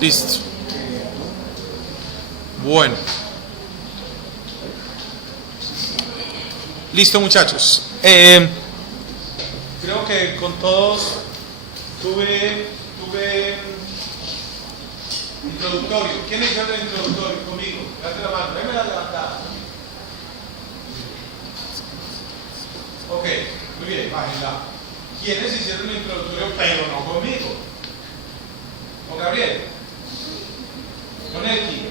Listo. Bueno. Listo, muchachos. Creo que con todos tuve introductorio. ¿Quién hizo el introductorio conmigo? Date la mano, déjame la levantada. Ok, muy bien, bájenla. ¿Quiénes hicieron el introductorio pero no conmigo? ¿Con Gabriel? ¿Con Elki?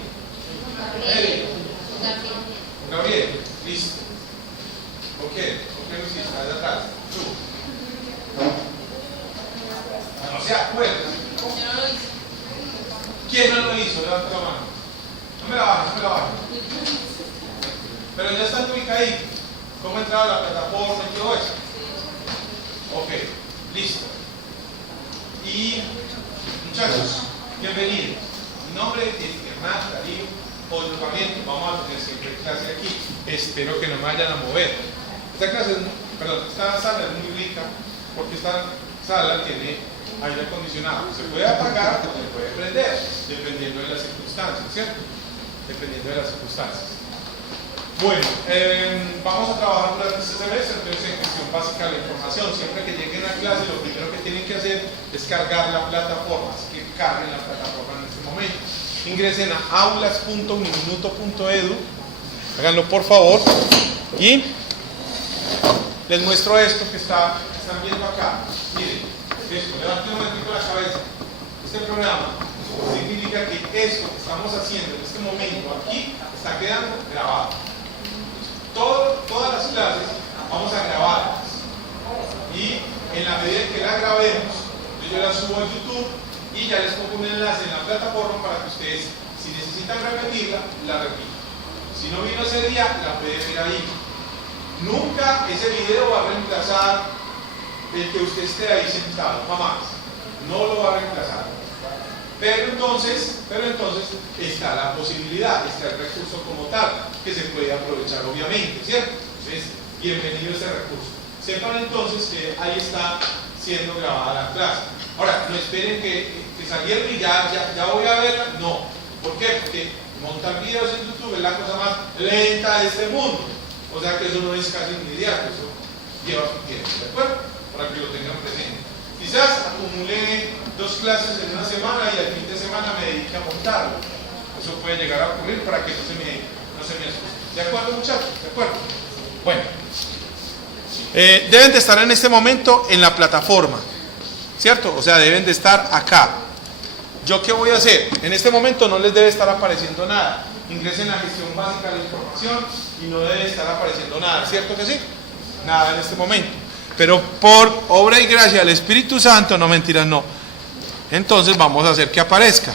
¿Con Gabriel? Listo. ¿Por qué? ¿Por qué lo hiciste? Allá atrás. Tú. No se acuerdan. Yo no lo hice. ¿Quién no lo hizo? Levanta la mano. No me la bajes, no me la bajes. Pero ya están ubicaditos. ¿Cómo entrar a la plataforma y todo eso? Ok, listo. Y muchachos, bienvenidos. Mi nombre es Hernán Darío Olvamiento. Vamos a tener siempre clase aquí. Espero que no me vayan a mover. Esta sala es muy rica porque esta sala tiene aire acondicionado. Se puede apagar o se puede prender, dependiendo de las circunstancias, ¿cierto? Dependiendo de las circunstancias. Bueno, vamos a trabajar durante este semestre, entonces en gestión básica de la información. Siempre que lleguen a clase, lo primero que tienen que hacer es cargar la plataforma, así que carguen la plataforma en este momento. Ingresen a aulas.uniminuto.edu, háganlo por favor, y les muestro esto que están viendo acá. Miren, esto, levanten un momento la cabeza. Este programa significa que esto que estamos haciendo en este momento aquí está quedando grabado. Todas las clases vamos a grabarlas y en la medida que las grabemos yo las subo a YouTube y ya les pongo un enlace en la plataforma para que ustedes, si necesitan repetirla, la repitan. Si no vino ese día, la pueden ver ahí. Nunca ese video va a reemplazar el que usted esté ahí sentado, jamás. No lo va a reemplazar. Pero entonces está la posibilidad, está el recurso como tal, que se puede aprovechar obviamente, ¿cierto? Entonces, bienvenido a este recurso. Sepan entonces que ahí está siendo grabada la clase. Ahora, no esperen que salieron y ya voy a verla. No. ¿Por qué? Porque montar videos en YouTube es la cosa más lenta de este mundo. O sea que eso no es casi inmediato, eso lleva su tiempo, ¿de acuerdo? Para que lo tengan presente. Quizás acumule 2 clases en una semana y al fin de semana me dedique a montarlo. Eso puede llegar a ocurrir para que no se me asuste. ¿De acuerdo, muchachos? ¿De acuerdo? Bueno. Deben de estar en este momento en la plataforma, ¿cierto? O sea, deben de estar acá. ¿Yo qué voy a hacer? En este momento no les debe estar apareciendo nada. Ingresen a gestión básica de la información y no debe estar apareciendo nada, ¿cierto que sí? Nada en este momento. Pero por obra y gracia del Espíritu Santo, no mentiras, no. Entonces vamos a hacer que aparezca.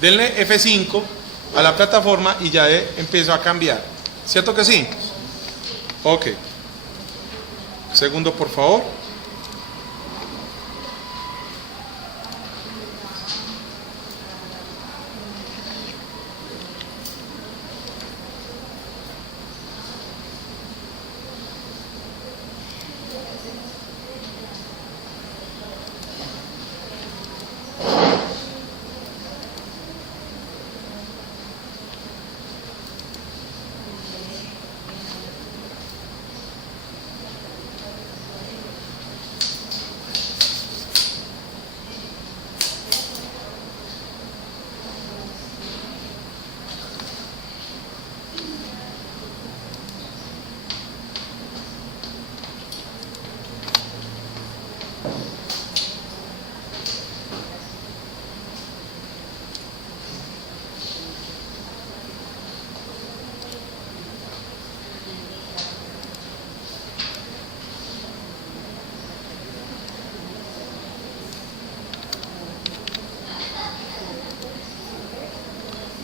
Denle F5 a la plataforma y ya empezó a cambiar. ¿Cierto que sí? Ok. Segundo, por favor.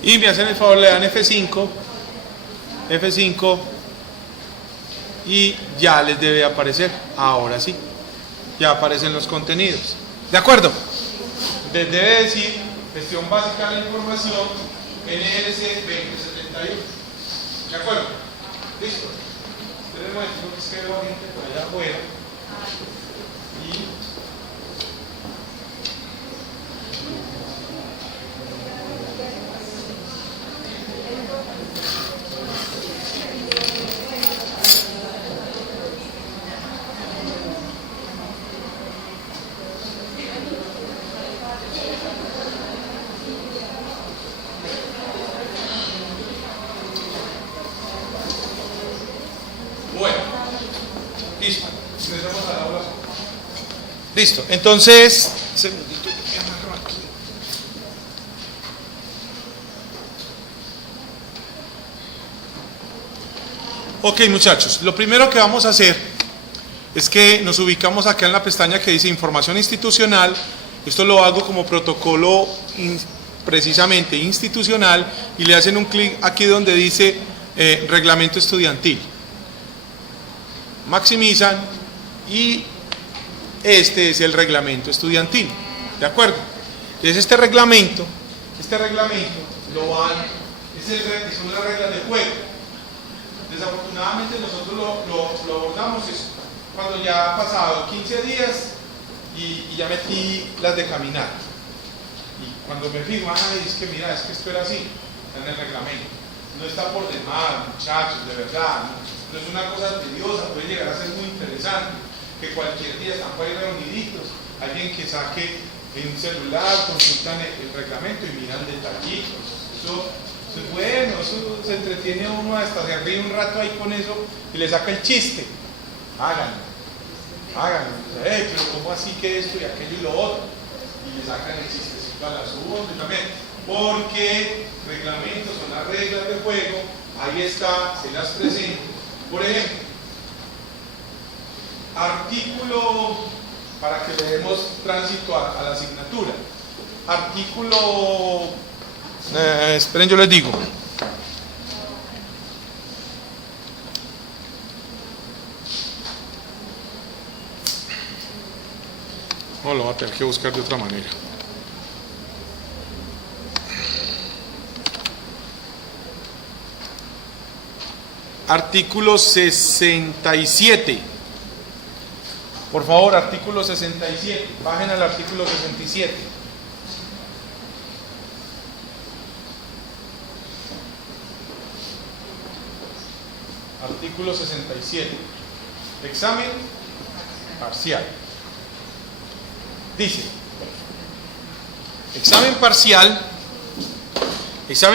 Y me hacen el favor, le dan F5 y ya les debe aparecer. Ahora sí, ya aparecen los contenidos. ¿De acuerdo? debe decir gestión básica de la información NRC 2071. ¿De acuerdo? ¿Listo? Esperen un momento que es que veo gente por allá afuera. Y bueno, listo. Regresamos a la aula. Listo. Entonces, segundito que me amarro aquí. Ok, muchachos, lo primero que vamos a hacer es que nos ubicamos acá en la pestaña que dice información institucional. Esto lo hago como protocolo precisamente institucional y le hacen un clic aquí donde dice reglamento estudiantil. Maximizan y este es el reglamento estudiantil, ¿de acuerdo? Entonces este reglamento lo van, son las reglas de juego. Desafortunadamente nosotros lo abordamos cuando ya ha pasado 15 días y ya metí las de caminar. Y cuando me fijo, es que mira, es que esto era así, está en el reglamento. No está por demás, muchachos, de verdad, no es una cosa tediosa, puede llegar a ser muy interesante, que cualquier día están por ahí reuniditos, alguien que saque en un celular, consultan el reglamento y miran detallitos. Eso es bueno, eso se entretiene uno hasta se ríe un rato ahí con eso y le saca el chiste. Háganlo. Pero ¿cómo así que esto y aquello y lo otro? Y le sacan el chistecito al asunto también. Porque reglamentos son las reglas del juego, ahí está, se las presento. Por ejemplo, artículo, para que le demos tránsito a la asignatura. Artículo, esperen, yo les digo. No, lo voy a tener que buscar de otra manera. Artículo 67. Por favor, artículo 67. Bajen al artículo 67. Artículo 67. Examen parcial. Dice, examen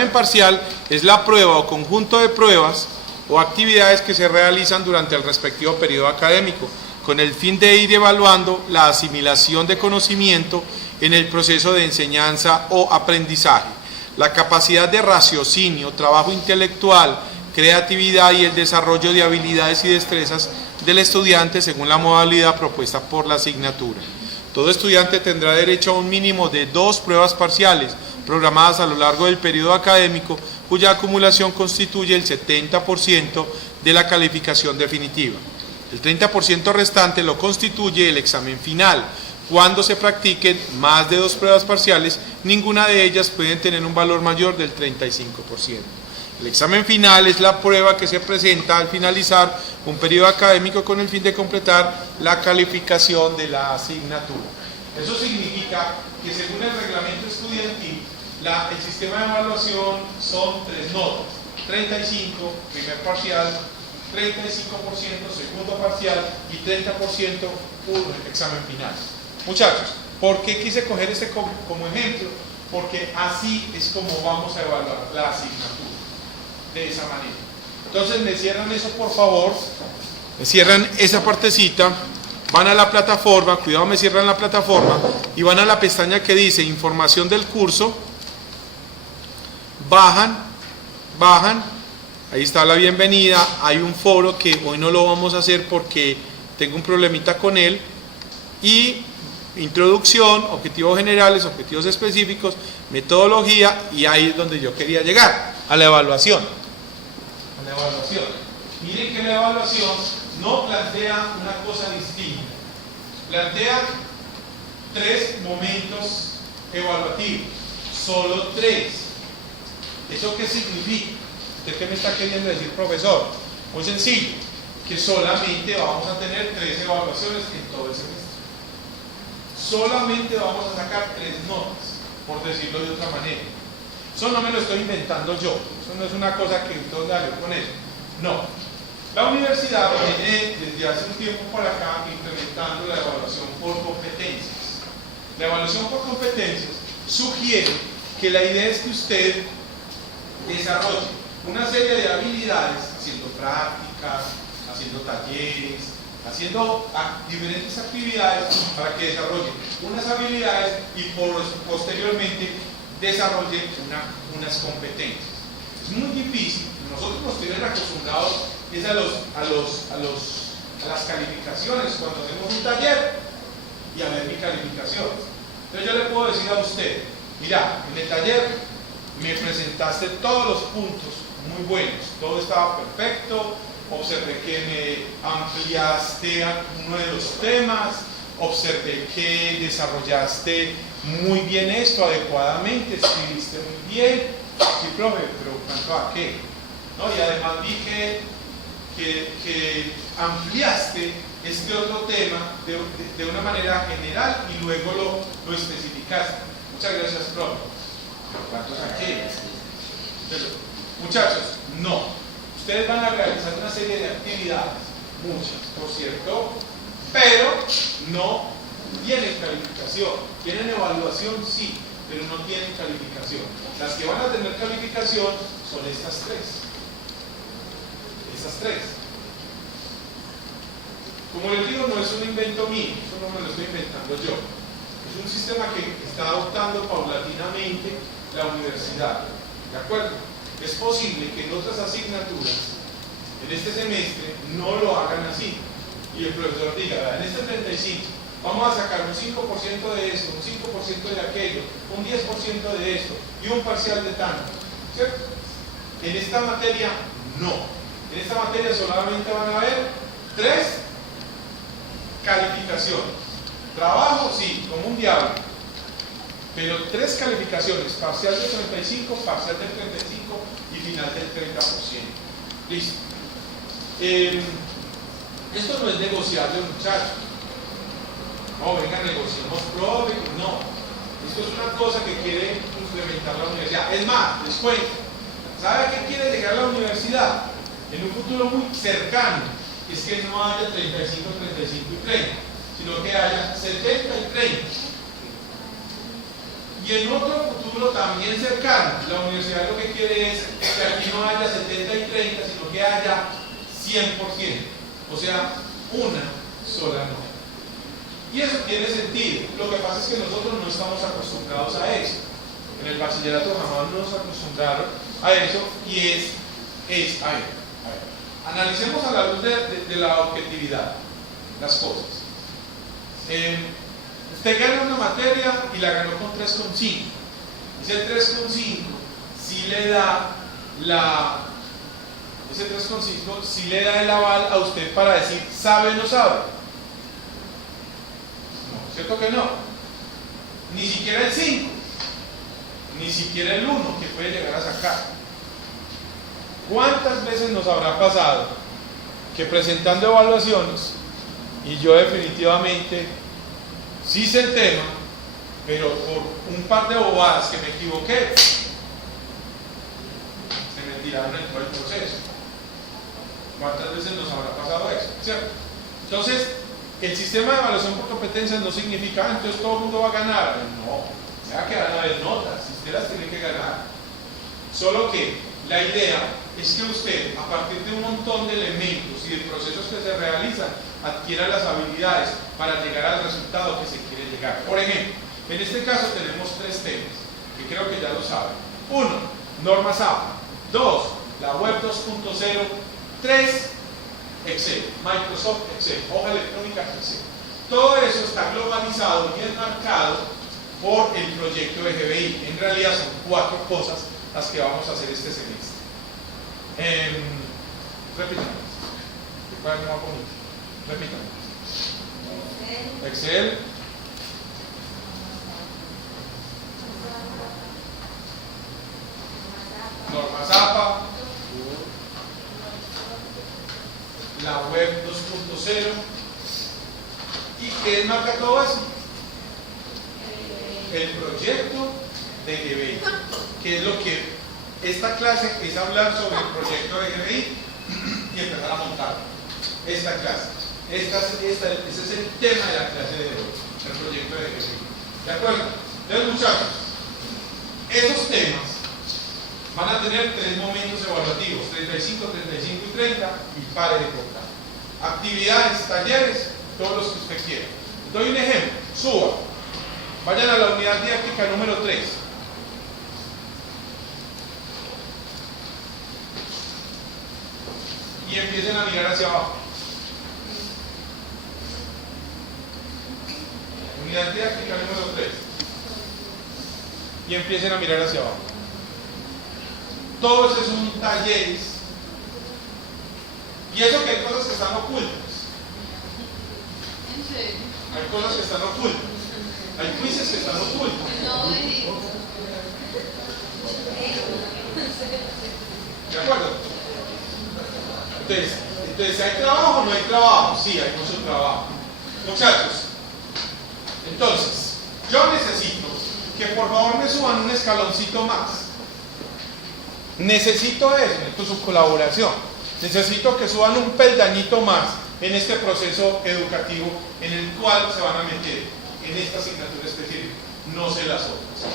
parcial es la prueba o conjunto de pruebas o actividades que se realizan durante el respectivo periodo académico, con el fin de ir evaluando la asimilación de conocimiento en el proceso de enseñanza o aprendizaje, la capacidad de raciocinio, trabajo intelectual, creatividad y el desarrollo de habilidades y destrezas del estudiante según la modalidad propuesta por la asignatura. Todo estudiante tendrá derecho a un mínimo de 2 pruebas parciales programadas a lo largo del periodo académico, cuya acumulación constituye el 70% de la calificación definitiva. El 30% restante lo constituye el examen final. Cuando se practiquen más de 2 pruebas parciales, ninguna de ellas puede tener un valor mayor del 35%. El examen final es la prueba que se presenta al finalizar un periodo académico con el fin de completar la calificación de la asignatura. Eso significa que según el reglamento estudiantil, el sistema de evaluación son 3 notas, 35, primer parcial, 35%, segundo parcial y 30% examen final. Muchachos, ¿por qué quise coger este como ejemplo? Porque así es como vamos a evaluar la asignatura, de esa manera. Entonces me cierran eso, por favor, me cierran esa partecita, van a la plataforma, cuidado, me cierran la plataforma y van a la pestaña que dice información del curso, bajan, ahí está la bienvenida, hay un foro que hoy no lo vamos a hacer porque tengo un problemita con él, y introducción, objetivos generales, objetivos específicos, metodología, y ahí es donde yo quería llegar, a la evaluación. Miren que la evaluación no plantea una cosa distinta, plantea 3 momentos evaluativos, solo 3. ¿Eso qué significa? ¿Usted qué me está queriendo decir, profesor? Muy sencillo, que solamente vamos a tener 3 evaluaciones en todo el semestre. Solamente vamos a sacar 3 notas, por decirlo de otra manera. Eso no me lo estoy inventando yo, eso no es una cosa que entonces dale con eso. No. La universidad viene desde hace un tiempo para acá implementando la evaluación por competencias. La evaluación por competencias sugiere que la idea es que usted desarrolle una serie de habilidades, haciendo prácticas, haciendo talleres, haciendo diferentes actividades para que desarrolle unas habilidades y posteriormente desarrolle unas competencias. Es muy difícil, nosotros nos tienen acostumbrados es a las calificaciones cuando hacemos un taller y a ver mi calificación. Entonces yo le puedo decir a usted, mira, en el taller me presentaste todos los puntos muy buenos, todo estaba perfecto, observé que me ampliaste uno de los temas, observé que desarrollaste muy bien esto adecuadamente, escribiste muy bien, sí, profe, pero ¿cuánto a qué? ¿No? Y además vi que ampliaste este otro tema de una manera general y luego lo especificaste. Muchas gracias, profe. ¿Cuántos a qué? Pero, muchachos, no. Ustedes van a realizar una serie de actividades, muchas, por cierto, pero no tienen calificación. Tienen evaluación, sí, pero no tienen calificación. Las que van a tener calificación son estas 3. Estas 3. Como les digo, no es un invento mío, eso no me lo estoy inventando yo. Es un sistema que está adoptando paulatinamente la universidad. ¿De acuerdo? Es posible que en otras asignaturas, en este semestre, no lo hagan así. Y el profesor diga, en este 35, vamos a sacar un 5% de esto, un 5% de aquello, un 10% de esto y un parcial de tanto. ¿Cierto? En esta materia, no. En esta materia solamente van a haber 3 calificaciones. Trabajo, sí, como un diablo. Pero 3 calificaciones, parcial del 35, parcial del 35 y final del 30%. Listo. Esto no es negociable, muchachos. No, venga, negociemos, profe. No. Esto es una cosa que quiere implementar la universidad. Es más, les cuento. ¿Sabe a qué quiere llegar la universidad? En un futuro muy cercano. Es que no haya 35, 35 y 30, sino que haya 70 y 30. Y en otro futuro también cercano, la universidad lo que quiere es que aquí no haya 70 y 30, sino que haya 100%. O sea, una sola nota. Y eso tiene sentido. Lo que pasa es que nosotros no estamos acostumbrados a eso. En el bachillerato jamás nos acostumbraron a eso y a ver. Analicemos a la luz de la objetividad las cosas. Usted gana una materia y la ganó con 3,5. Ese 3,5 sí le da ese 3,5 sí le da el aval a usted para decir sabe o no sabe. No, ¿cierto que no? Ni siquiera el 5, ni siquiera el 1 que puede llegar a sacar. ¿Cuántas veces nos habrá pasado que presentando evaluaciones y yo definitivamente sí sé el tema, pero por un par de bobadas que me equivoqué, se me tiraron en todo el proceso? ¿Cuántas veces nos habrá pasado eso? ¿Cierto? Entonces, el sistema de evaluación por competencias no significa, entonces todo el mundo va a ganar. No, vea que van a haber notas, usted las tiene que ganar. Solo que la idea es que usted, a partir de un montón de elementos y de procesos que se realizan, adquiera las habilidades para llegar al resultado que se quiere llegar. Por ejemplo, en este caso tenemos 3 temas, que creo que ya lo saben. 1, normas APA. 2, la web 2.0. 3, Excel, Microsoft Excel, hoja electrónica Excel. Todo eso está globalizado y enmarcado por el proyecto de GBI. En realidad son 4 cosas las que vamos a hacer este semestre. Repítame. Repítame. Excel. 0. ¿Y qué marca todo eso? El proyecto de GBI, que es lo que esta clase es hablar sobre el proyecto de GBI y empezar a montar esta clase. Ese es el tema de la clase de hoy, el proyecto de GBI. ¿De acuerdo? Entonces, muchachos, esos temas van a tener 3 momentos evaluativos: 35, 35 y 30, y pare de contar. Actividades, talleres, todos los que usted quiera. Doy un ejemplo: suba, vayan a la unidad didáctica número 3. Y empiecen a mirar hacia abajo. Unidad didáctica número 3. Y empiecen a mirar hacia abajo. Todos esos son talleres. Y eso que hay cosas que están ocultas. Hay cosas que están ocultas. Hay quizzes que están ocultos. ¿De acuerdo? Entonces, ¿hay trabajo o no hay trabajo? Sí, hay mucho trabajo. Muchachos, entonces, yo necesito que por favor me suban un escaloncito más. Necesito eso, necesito su colaboración. Necesito que suban un peldañito más en este proceso educativo en el cual se van a meter en esta asignatura específica. No sé las otras,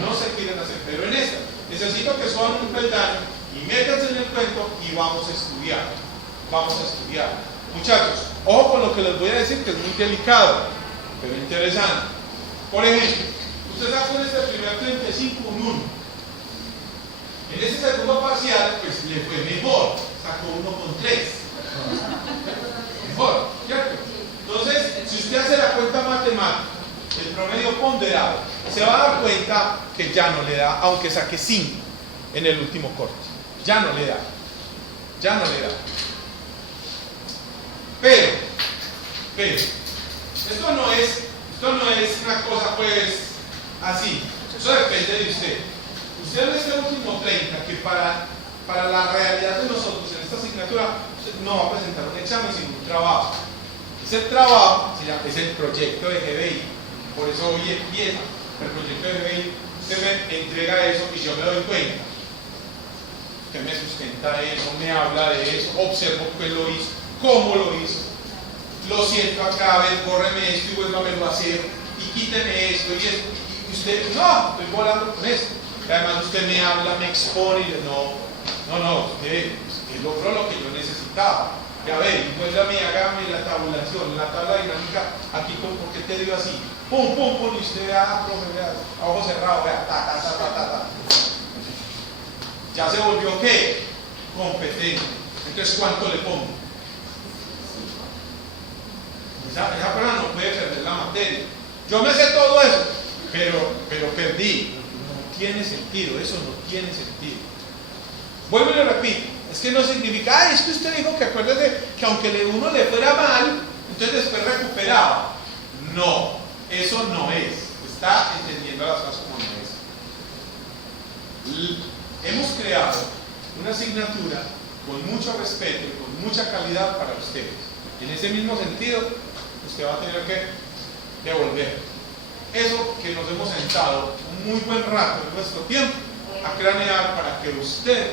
no sé qué quieren hacer, pero en esta necesito que suban un peldaño y métanse en el cuento y vamos a estudiar. Vamos a estudiar. Muchachos, ojo con lo que les voy a decir, que es muy delicado, pero interesante. Por ejemplo, usted sacó en este primer 35 un 1. En ese segundo parcial, pues le fue mejor, sacó 1,3. Mejor, ¿cierto? Entonces, si usted hace la cuenta matemática, el promedio ponderado, se va a dar cuenta que ya no le da, aunque saque 5 en el último corte. Ya no le da. Ya no le da. Pero, esto no es una cosa pues así. Eso depende de usted. Usted en este último 30, que para la realidad de nosotros en esta asignatura, no va a presentar un examen sino un trabajo. Ese trabajo es el proyecto de GBI. Por eso hoy empieza el proyecto de GBI. Usted me entrega eso y yo me doy cuenta. Usted me sustenta eso, me habla de eso, observo que lo hizo, cómo lo hizo. Lo siento acá, ves, córreme esto y vuélvamelo a hacer, y quíteme esto y esto. Y usted, no, estoy volando con esto. Y además usted me habla, me expone y usted logró lo que yo necesitaba. Y a ver, encuéntrame, hágame la tabulación, la tabla dinámica, aquí ¿por qué te dio así? Pum, pum, pum, y usted vea, profe, vea, a ojo cerrado, vea, ta. Ya se volvió ¿qué? Competente. Entonces, ¿cuánto le pongo? Esa persona no puede perder la materia. Yo me sé todo eso, pero perdí. No tiene sentido, eso no tiene sentido. Vuelvo y le repito, es que no significa, es que usted dijo que acuérdese que aunque uno le fuera mal, entonces después recuperaba. No, eso no es. Está entendiendo las cosas como no es. Hemos creado una asignatura con mucho respeto y con mucha calidad para ustedes. En ese mismo sentido, usted va a tener que devolver eso que nos hemos sentado un muy buen rato en nuestro tiempo a cranear para que usted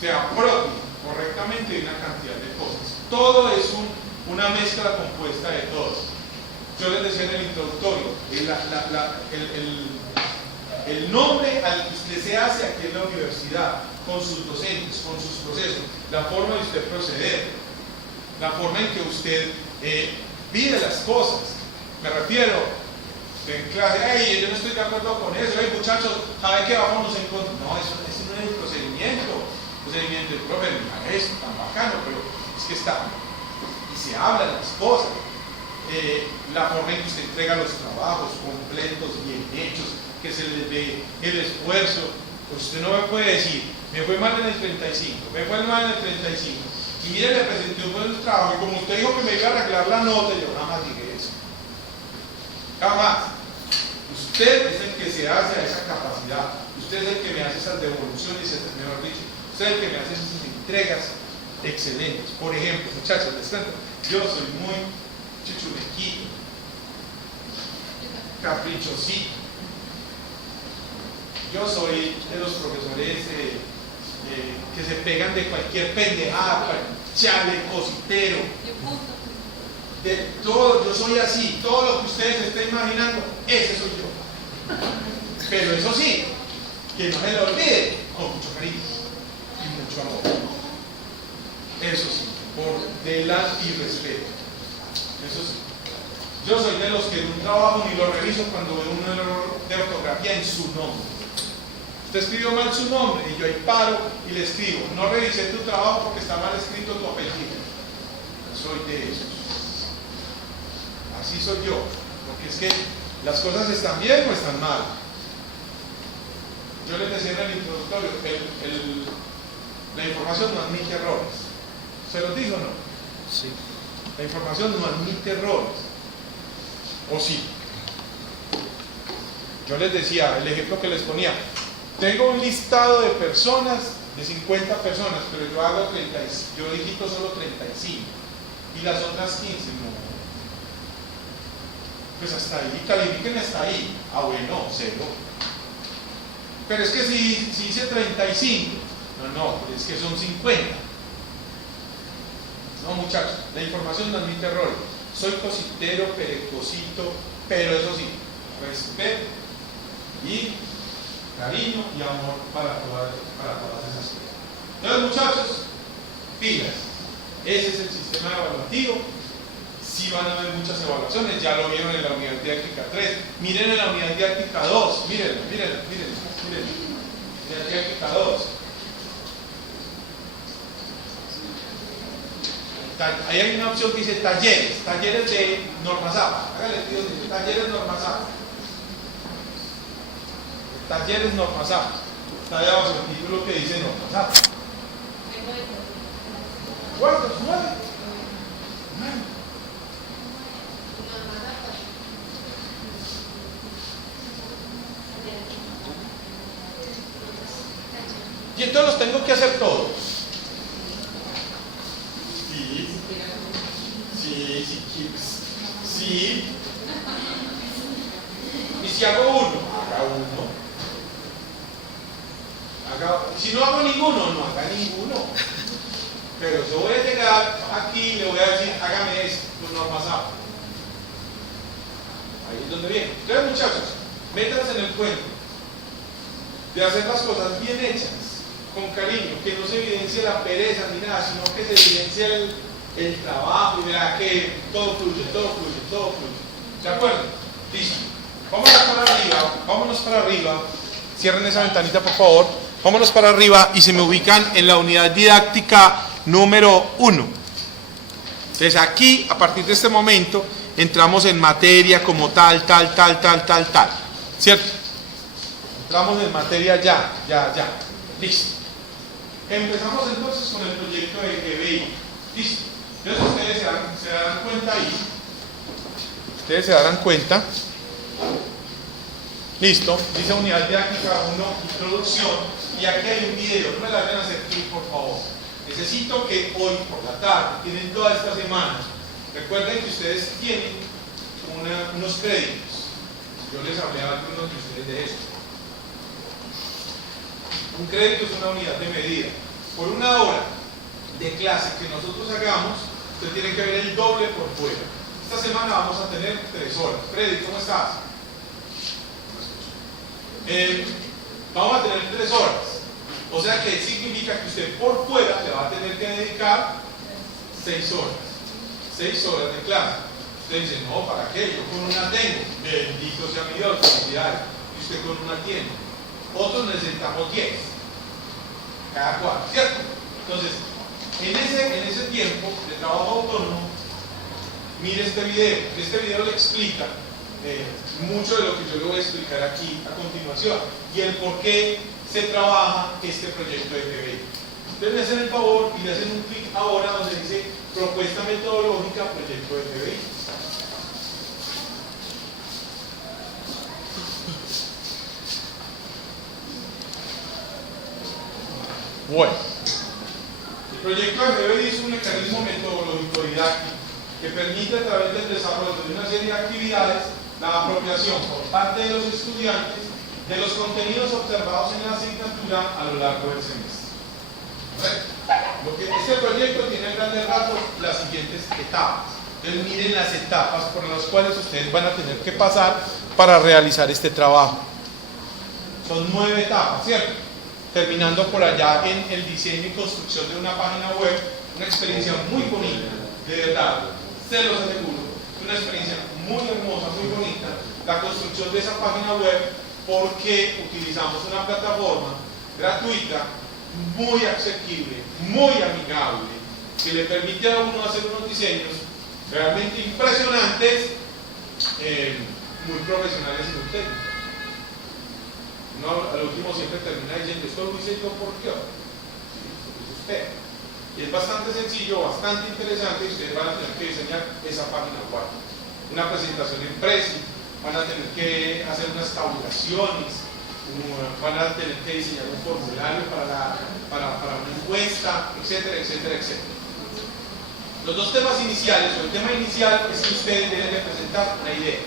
se apropie correctamente de una cantidad de cosas. Todo es una mezcla compuesta de todo. Yo les decía en el introductorio, el nombre al que usted se hace aquí en la universidad, con sus docentes, con sus procesos, la forma de usted proceder, la forma en que usted pide las cosas. Me refiero en clase, hey, yo no estoy de acuerdo con eso, hey muchachos, ¿saben qué? Vámonos en contra. No, eso no es el procedimiento. El procedimiento del profe, es tan bacano, pero es que está. Y se habla de las cosas. La forma en que usted entrega los trabajos completos, bien hechos, que se les ve el esfuerzo. Pues usted no me puede decir, me fue mal en el 35, me fue mal en el 35. Y mire, le presenté un buen trabajo, y como usted dijo que me iba a arreglar la nota, yo jamás dije eso. Jamás. Usted es el que se hace a esa capacidad, usted es el que me hace esas devoluciones, mejor dicho, usted es el que me hace esas entregas excelentes. Por ejemplo, muchachos, les cuento, yo soy muy chuchulequito, caprichosito. Yo soy de los profesores que se pegan de cualquier pendejada, chale, cositero, de todo. Yo soy así, todo lo que ustedes se estén imaginando, ese soy yo. Pero eso sí, que no se lo olvide, con mucho cariño y mucho amor. Eso sí, por delante y respeto. Eso sí. Yo soy de los que en un trabajo ni lo reviso cuando veo un error de ortografía en su nombre. Usted escribió mal su nombre y yo ahí paro y le escribo: no revisé tu trabajo porque está mal escrito tu apellido. Soy de esos. Así soy yo. Porque es que las cosas están bien o están mal. Yo les decía en el introductorio, la información no admite errores. ¿Se los dijo o no? Sí. La información no admite errores. ¿O sí? Yo les decía, el ejemplo que les ponía: tengo un listado de personas, de 50 personas, pero yo hago 30, yo digito solo 35. Y las otras 15, no. Pues hasta ahí, califiquen hasta ahí. Ah, bueno, 0. Pero es que si hice 35, no, es que son 50. No, muchachos, la información no admite errores. Soy cositero, perecosito, pero eso sí, respeto y cariño y amor para todas esas cosas. Entonces, muchachos, pilas. Ese es el sistema evaluativo. Sí van a haber muchas evaluaciones, ya lo vieron en la unidad didáctica 3. Miren en la unidad didáctica 2, miren. Unidad didáctica 2. Ahí hay una opción que dice talleres de NormaSAP. Hágale tío, dice talleres NormaSAP. Talleres NormaSAP. Está ahí abajo el título que dice NormaSAP. ¿Cuántos? 9. Y entonces los tengo que hacer todos. Sí. Y si hago uno, haga uno. Si no hago ninguno, no haga ninguno. Pero yo voy a llegar aquí y le voy a decir: hágame esto, pues no ha pasado. Ahí es donde viene. Entonces, muchachos, métanse en el cuento de hacer las cosas bien hechas, con cariño, que no se evidencie la pereza ni nada, sino que se evidencie el trabajo y verá que todo fluye. ¿De acuerdo? Listo. Vámonos para arriba. Cierren esa ventanita, por favor. Vámonos para arriba y se me ubican en la unidad didáctica número 1. Entonces aquí, a partir de este momento, entramos en materia como tal. ¿Cierto? Entramos en materia ya. Listo. Empezamos entonces con el proyecto de GBI. Listo. Entonces ustedes se darán cuenta ahí. Ustedes se darán cuenta. Listo. Dice unidad didáctica 1, introducción. Y aquí hay un video. No me la hagan hacer clic, por favor. Necesito que hoy por la tarde, tienen toda esta semana, recuerden que ustedes tienen unos créditos. Yo les hablé a algunos de ustedes de esto. Un crédito es una unidad de medida. Por una hora de clase que nosotros hagamos, usted tiene que ver el doble por fuera. Esta semana vamos a tener 3 horas. Freddy, ¿cómo estás? Vamos a tener 3 horas. O sea que significa que usted por fuera le va a tener que dedicar 6 horas. 6 horas de clase. Usted dice: no, ¿para qué? Yo con una tengo. Bendito sea mi Dios, felicidades. Y usted con una tiene. Otros necesitamos 10. Cada cual, ¿cierto? Entonces, en ese tiempo de trabajo autónomo, mire este video. Este video le explica mucho de lo que yo le voy a explicar aquí a continuación y el por qué se trabaja este proyecto de GBI. Entonces me hacen el favor y le hacen un clic ahora donde dice propuesta metodológica proyecto de GBI. Bueno, proyecto AGB es un mecanismo metodológico didáctico que permite a través del desarrollo de una serie de actividades la apropiación por parte de los estudiantes de los contenidos observados en la asignatura a lo largo del semestre. Este proyecto tiene en grandes rasgos las siguientes etapas. Entonces miren las etapas por las cuales ustedes van a tener que pasar para realizar este trabajo. Son 9 etapas, ¿cierto? Terminando por allá en el diseño y construcción de una página web, una experiencia muy bonita, de verdad, se los aseguro, una experiencia muy hermosa, muy bonita, la construcción de esa página web, porque utilizamos una plataforma gratuita, muy asequible, muy amigable, que le permite a uno hacer unos diseños realmente impresionantes, muy profesionales y muy técnicos. Uno al último siempre termina diciendo, esto lo hice yo por Dios, lo hizo usted. Y es bastante sencillo, bastante interesante, y ustedes van a tener que diseñar esa página web. Una presentación en Prezi, van a tener que hacer unas tabulaciones, van a tener que diseñar un formulario para una encuesta, etcétera, etcétera, etcétera. Los dos temas iniciales, o el tema inicial es que ustedes deben de presentar una idea,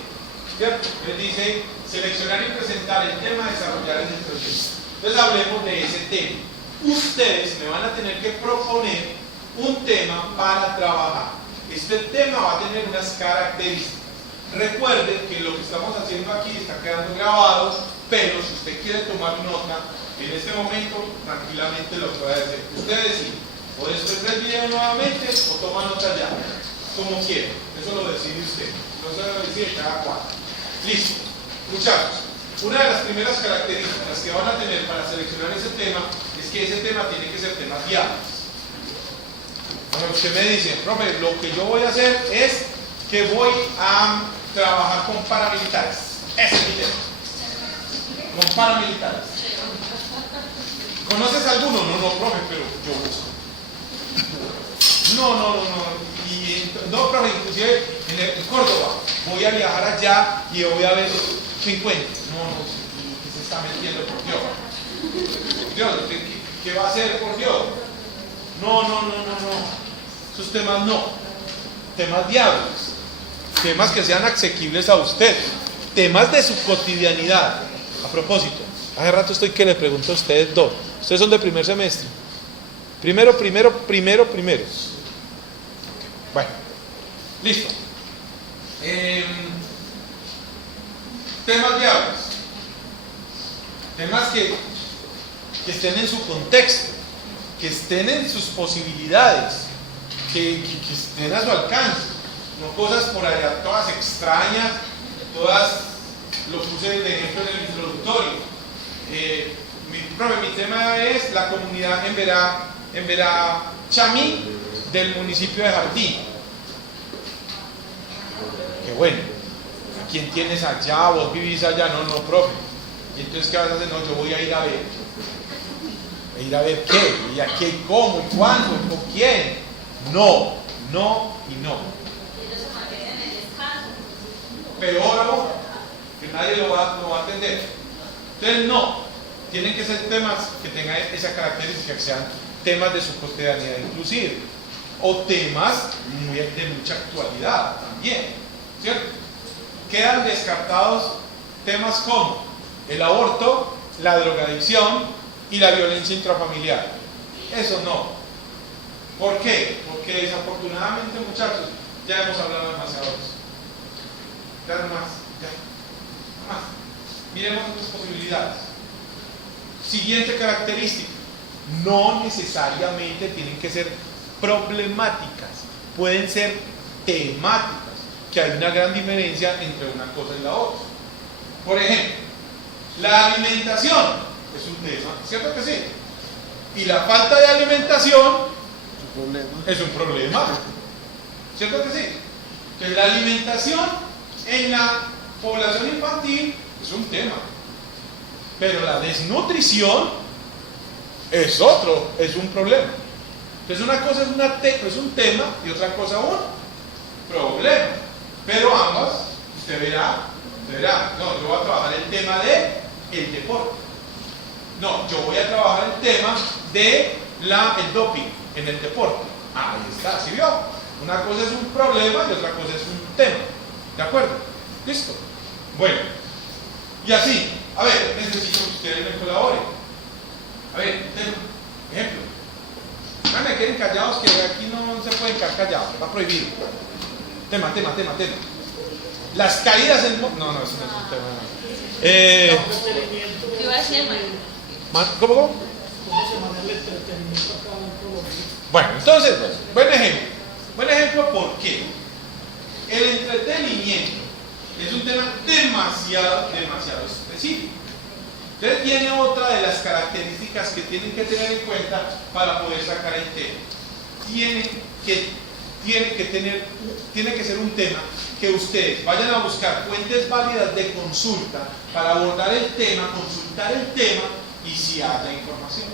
¿cierto? Les dice seleccionar y presentar el tema, desarrollar en el proyecto. Entonces hablemos de ese tema. Ustedes me van a tener que proponer un tema para trabajar. Este tema va a tener unas características. Recuerden que lo que estamos haciendo aquí está quedando grabado, pero si usted quiere tomar nota, en este momento tranquilamente lo puede hacer. Usted decide, o después ve el video nuevamente o toma nota ya, como quiera. Eso lo decide usted. No se lo decide cada cual. Listo. Muchachos, una de las primeras características que van a tener para seleccionar ese tema es que ese tema tiene que ser temas viables. Bueno, usted me dice, profe, lo que yo voy a hacer es que voy a trabajar con paramilitares. Ese es mi tema. Con paramilitares. ¿Conoces alguno? No, profe, pero yo busco. No, profe, inclusive en Córdoba voy a viajar allá y voy a ver qué encuentro. ¿Qué se está metiendo, por Dios? Por Dios, ¿qué va a hacer, por Dios? No. Esos temas no. Temas viables. Temas que sean asequibles a usted. Temas de su cotidianidad. A propósito, hace rato estoy que le pregunto a ustedes dos. Ustedes son de primer semestre. Primero. Bueno, listo. Temas viables. Temas que estén en su contexto, que estén en sus posibilidades, que estén a su alcance. No cosas por allá todas extrañas, todas, lo puse de ejemplo en el introductorio. Mi tema es la comunidad en Verachamí del municipio de Jardín. Qué bueno. ¿A quién tienes allá? ¿Vos vivís allá? No, profe. ¿Y entonces qué vas a hacer? No, yo voy a ir a ver. ¿A ir a ver qué? ¿Y a qué? ¿Cómo? ¿Y cuándo? ¿Y con quién? No. Peor aún, que nadie lo va a entender. Entonces no, tienen que ser temas que tengan esa característica, que sean temas de su cotidianidad inclusive, o temas de mucha actualidad también, ¿cierto? Quedan descartados temas como el aborto, la drogadicción y la violencia intrafamiliar. Eso no. ¿Por qué? Porque desafortunadamente, muchachos, ya hemos hablado demasiado de eso. Ya no más. Miremos otras posibilidades. Siguiente característica. No necesariamente tienen que ser problemáticas. Pueden ser temáticas. Que hay una gran diferencia entre una cosa y la otra. Por ejemplo, la alimentación es un tema, ¿cierto que sí? Y la falta de alimentación es un problema. ¿Cierto que sí? Que la alimentación en la población infantil es un tema, pero la desnutrición es un problema. Entonces una cosa es un tema y otra cosa un problema, pero ambas usted verá, no, yo voy a trabajar el tema del deporte, no, yo voy a trabajar el tema del doping, en el deporte. Ahí está, ¿sí vio? Una cosa es un problema y otra cosa es un tema. ¿De acuerdo? ¿Listo? Bueno, y así, a ver, necesito que ustedes me colaboren. A ver, tema, ejemplo. No me queden callados, que aquí no se pueden quedar callados, está prohibido. Tema. Las caídas en... No, eso no es un tema. ¿Qué iba a decir, ¿Cómo? ¿Cómo se maneja el entretenimiento acá en Colombia? Bueno, entonces, buen ejemplo. Buen ejemplo, ¿por qué? El entretenimiento es un tema demasiado específico. Entonces tiene otra de las características que tienen que tener en cuenta para poder sacar el tema. Tiene que ser un tema que ustedes vayan a buscar fuentes válidas de consulta para abordar el tema, consultar el tema y si haya información.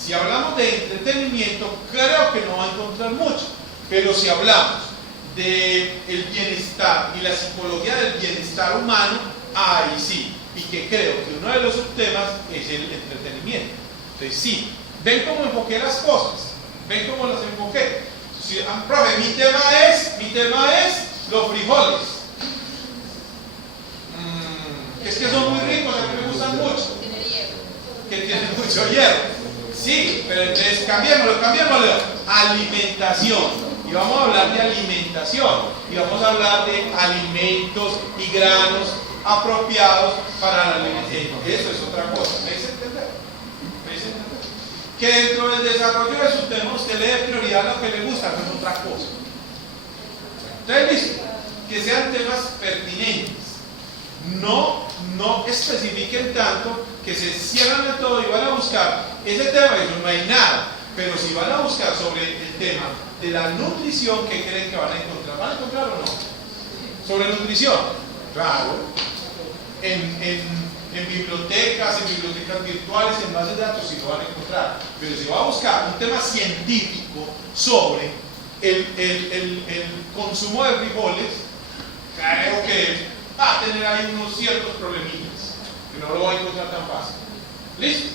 Si hablamos de entretenimiento, creo que no va a encontrar mucho, pero si hablamos del bienestar y la psicología del bienestar humano, ahí sí, y que creo que uno de los subtemas es el entretenimiento. Entonces sí, ven cómo enfoqué las cosas, ven cómo las enfoqué. Si, profe, mi tema es los frijoles. Es que son muy ricos, a mí me gustan mucho. Que tienen mucho hierro. Sí, pero entonces cambiémoslo. Alimentación. Y vamos a hablar de alimentación. Y vamos a hablar de alimentos y granos apropiados para la alimentación. Eso es otra cosa. ¿Me hice entender? Que dentro del desarrollo de sus temas usted le dé prioridad a lo que le gusta, no es otra cosa. Entonces, listo. Que sean temas pertinentes. No especifiquen tanto que se cierran de todo y van a buscar ese tema, eso no hay nada, pero si van a buscar sobre el tema de la nutrición, ¿qué creen que van a encontrar? ¿Van a encontrar o no? Sobre nutrición, claro, en bibliotecas virtuales, en bases de datos, sí lo van a encontrar, pero si va a buscar un tema científico sobre el consumo de frijoles, creo que va a tener ahí unos ciertos problemillas, que no lo va a encontrar tan fácil. ¿Listo?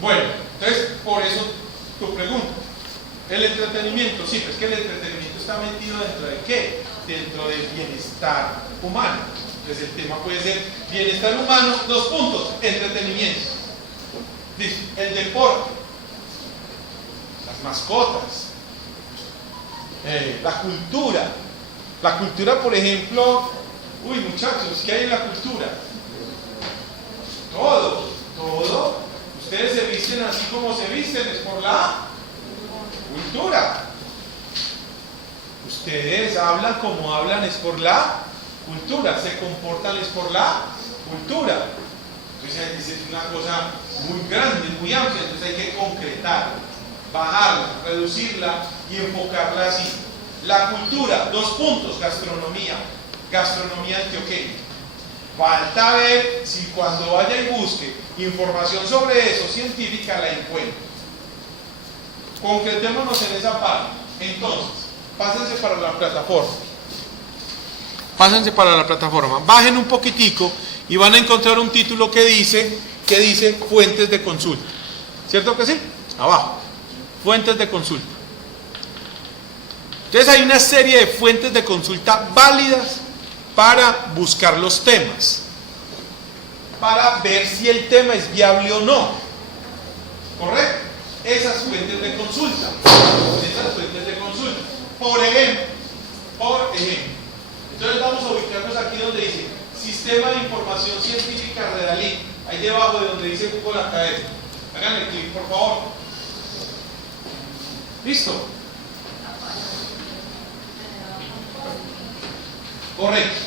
Bueno, entonces, por eso tu pregunta. El entretenimiento, sí, pero es que el entretenimiento está metido dentro de ¿qué? Dentro del bienestar humano. Entonces el tema puede ser bienestar humano, 2 puntos, entretenimiento. Listo. El deporte, las mascotas, la cultura. La cultura, por ejemplo, uy muchachos, ¿qué hay en la cultura? Todo. Ustedes se visten así como se visten, es por la cultura. Ustedes hablan como hablan, es por la cultura. Se comportan, es por la cultura. Entonces es una cosa muy grande, muy amplia, entonces hay que concretarla, bajarla, reducirla y enfocarla así. La cultura, 2 puntos, gastronomía antioqueña. Falta ver si cuando vaya y busque información sobre eso científica la encuentra. Concretémonos en esa parte. Entonces, pásense para la plataforma. Bajen un poquitico y van a encontrar un título que dice fuentes de consulta. ¿Cierto que sí? Abajo. Fuentes de consulta. Entonces hay una serie de fuentes de consulta válidas para buscar los temas, para ver si el tema es viable o no. ¿Correcto? Esas fuentes de consulta. Por ejemplo. Entonces vamos a ubicarnos aquí donde dice Sistema de Información Científica Redalí. Ahí debajo de donde dice Google Academy. Háganle clic, por favor. ¿Listo? Correcto.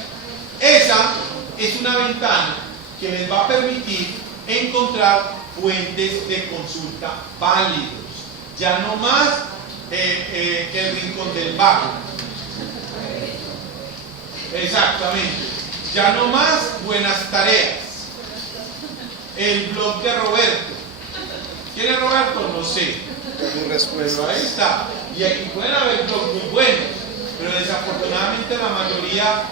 Esa es una ventana que les va a permitir encontrar fuentes de consulta válidos. Ya no más el rincón del vago. Exactamente. Ya no más buenas tareas. El blog de Roberto. ¿Quién es Roberto? No sé. Pero ahí está. Y aquí pueden haber blogs muy buenos. Pero desafortunadamente la mayoría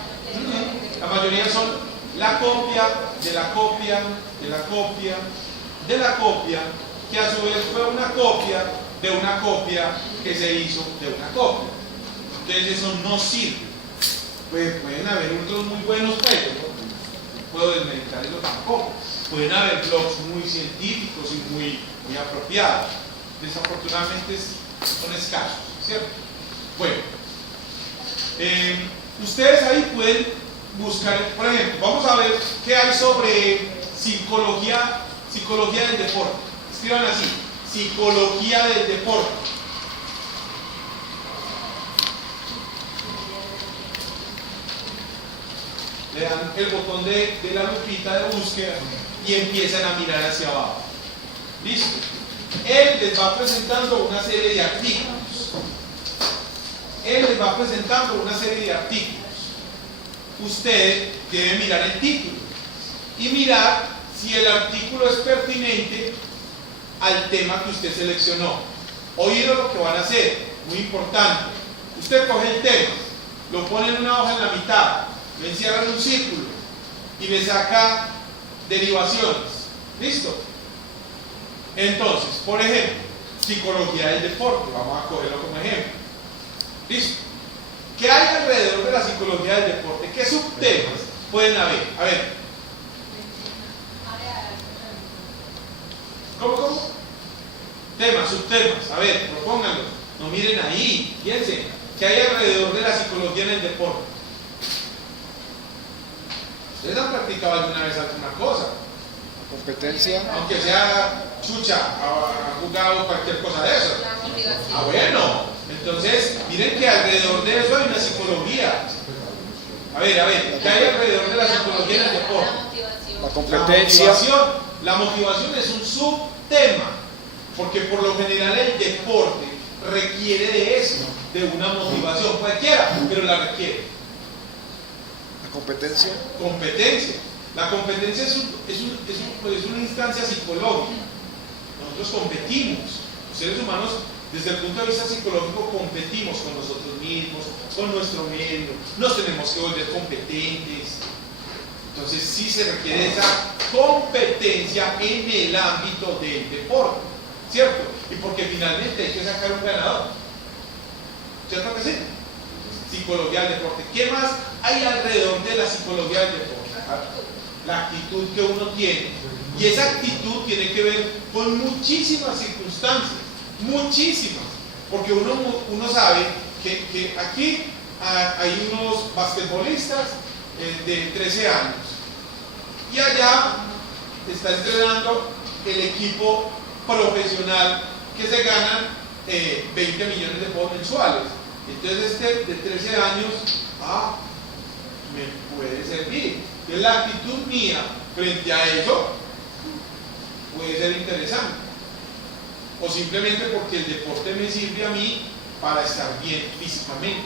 son la copia de la copia de la copia de la copia que a su vez fue una copia de una copia que se hizo de una copia. Entonces eso no sirve. Pues pueden haber otros muy buenos juegos, no puedo desmeditar eso tampoco. Pueden haber blogs muy científicos y muy apropiados. Desafortunadamente son escasos, ¿cierto? Bueno, ustedes ahí pueden buscar, por ejemplo, vamos a ver qué hay sobre psicología del deporte. Escriban así, psicología del deporte. Le dan el botón de la lupita de búsqueda y empiezan a mirar hacia abajo. ¿Listo? Él les va presentando una serie de artículos. Usted debe mirar el título y mirar si el artículo es pertinente al tema que usted seleccionó. Oído lo que van a hacer, muy importante. Usted coge el tema, lo pone en una hoja en la mitad, lo encierra en un círculo y le saca derivaciones. ¿Listo? Entonces, por ejemplo, psicología del deporte, vamos a cogerlo como ejemplo. ¿Listo? ¿Qué hay alrededor de la psicología del deporte? ¿Qué subtemas pueden haber? A ver. ¿Cómo? Temas, subtemas. A ver, propónganlo. No miren ahí, piensen. ¿Qué hay alrededor de la psicología en el deporte? ¿Ustedes han practicado alguna vez alguna cosa? Competencia. Aunque sea chucha, ha jugado cualquier cosa de eso. La motivación. Ah, bueno. Entonces, miren que alrededor de eso hay una psicología. A ver, ¿qué hay alrededor de la psicología en el deporte? La motivación. La competencia. La motivación es un subtema, porque por lo general el deporte requiere de eso, de una motivación, cualquiera, pero la requiere. La competencia. Competencia. La competencia es una instancia psicológica. Nosotros competimos, los seres humanos, desde el punto de vista psicológico, competimos con nosotros mismos, con nuestro medio, nos tenemos que volver competentes. Entonces sí se requiere esa competencia en el ámbito del deporte, ¿cierto? Y porque finalmente hay que sacar un ganador, ¿cierto que sí? Psicología del deporte. ¿Qué más hay alrededor de la psicología del deporte? La actitud que uno tiene. Y esa actitud tiene que ver con muchísimas circunstancias, muchísimas, porque uno sabe que aquí hay unos basquetbolistas de 13 años y allá está entrenando el equipo profesional que se ganan 20 millones de pesos mensuales. Entonces este de 13 años me puede servir. Entonces la actitud mía frente a eso puede ser interesante, o simplemente porque el deporte me sirve a mí para estar bien físicamente.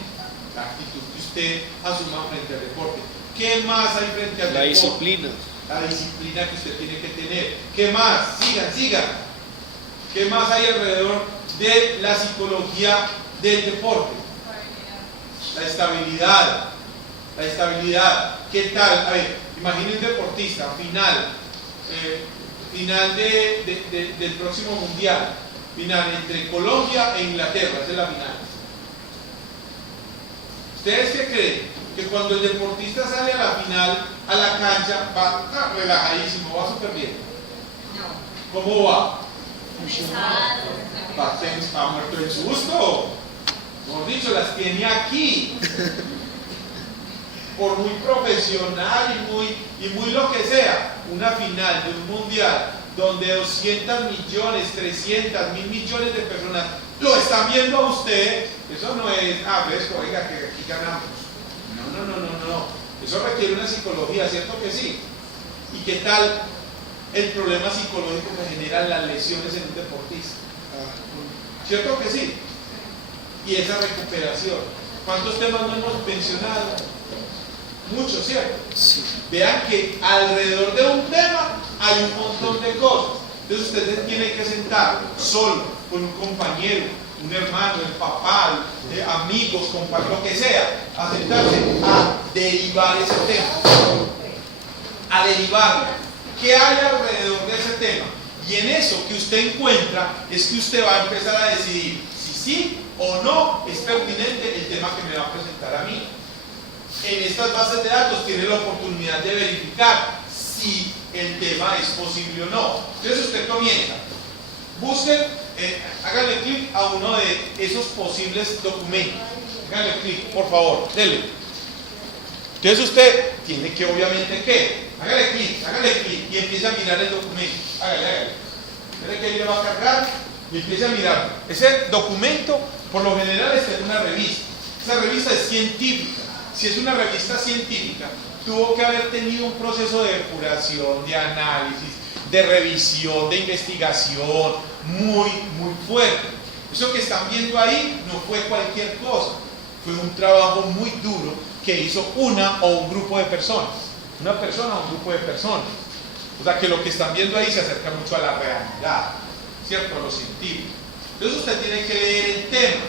La actitud que usted asuma frente al deporte. ¿Qué más hay frente al deporte? La disciplina. La disciplina que usted tiene que tener. ¿Qué más? Sigan. ¿Qué más hay alrededor de la psicología del deporte? La estabilidad. ¿Qué tal? A ver, imaginen un deportista, final del próximo mundial, final entre Colombia e Inglaterra, esa es la final. ¿Ustedes qué creen? Que cuando el deportista sale a la final, a la cancha, va relajadísimo, va súper bien. No. ¿Cómo va? Pesado. Está muerto en susto. Mejor dicho, las tiene aquí. Por muy profesional y muy lo que sea, una final de un mundial donde 200 millones, 300, 1000 millones de personas lo están viendo a usted, eso no es, fresco, oiga, que aquí ganamos. No. Eso requiere una psicología, ¿cierto que sí? ¿Y qué tal el problema psicológico que generan las lesiones en un deportista? ¿Cierto que sí? Y esa recuperación. ¿Cuántos temas no hemos mencionado? Muchos, ¿cierto? Sí. Vean que alrededor de un tema hay un montón de cosas. Entonces usted se tiene que sentar solo, con un compañero, un hermano, el papá, amigos, lo que sea, a sentarse a derivar ese tema. A derivarlo. ¿Qué hay alrededor de ese tema? Y en eso que usted encuentra es que usted va a empezar a decidir si sí o no es pertinente el tema que me va a presentar a mí. En estas bases de datos tiene la oportunidad de verificar si el tema es posible o no. Entonces usted comienza, busquen, háganle clic a uno de esos posibles documentos. Háganle clic, por favor, dele. Entonces usted tiene que obviamente ¿qué? Hágale clic y empiece a mirar el documento. Hágale. Tiene que ahí le va a cargar y empiece a mirar. Ese documento, por lo general, está en una revista. Esa revista es científica. Si es una revista científica, tuvo que haber tenido un proceso de depuración, de análisis, de revisión, de investigación muy fuerte. Eso que están viendo ahí no fue cualquier cosa. Fue un trabajo muy duro que hizo una o un grupo de personas. Una persona o un grupo de personas. O sea que lo que están viendo ahí se acerca mucho a la realidad, ¿cierto? A lo científico. Entonces usted tiene que leer el tema.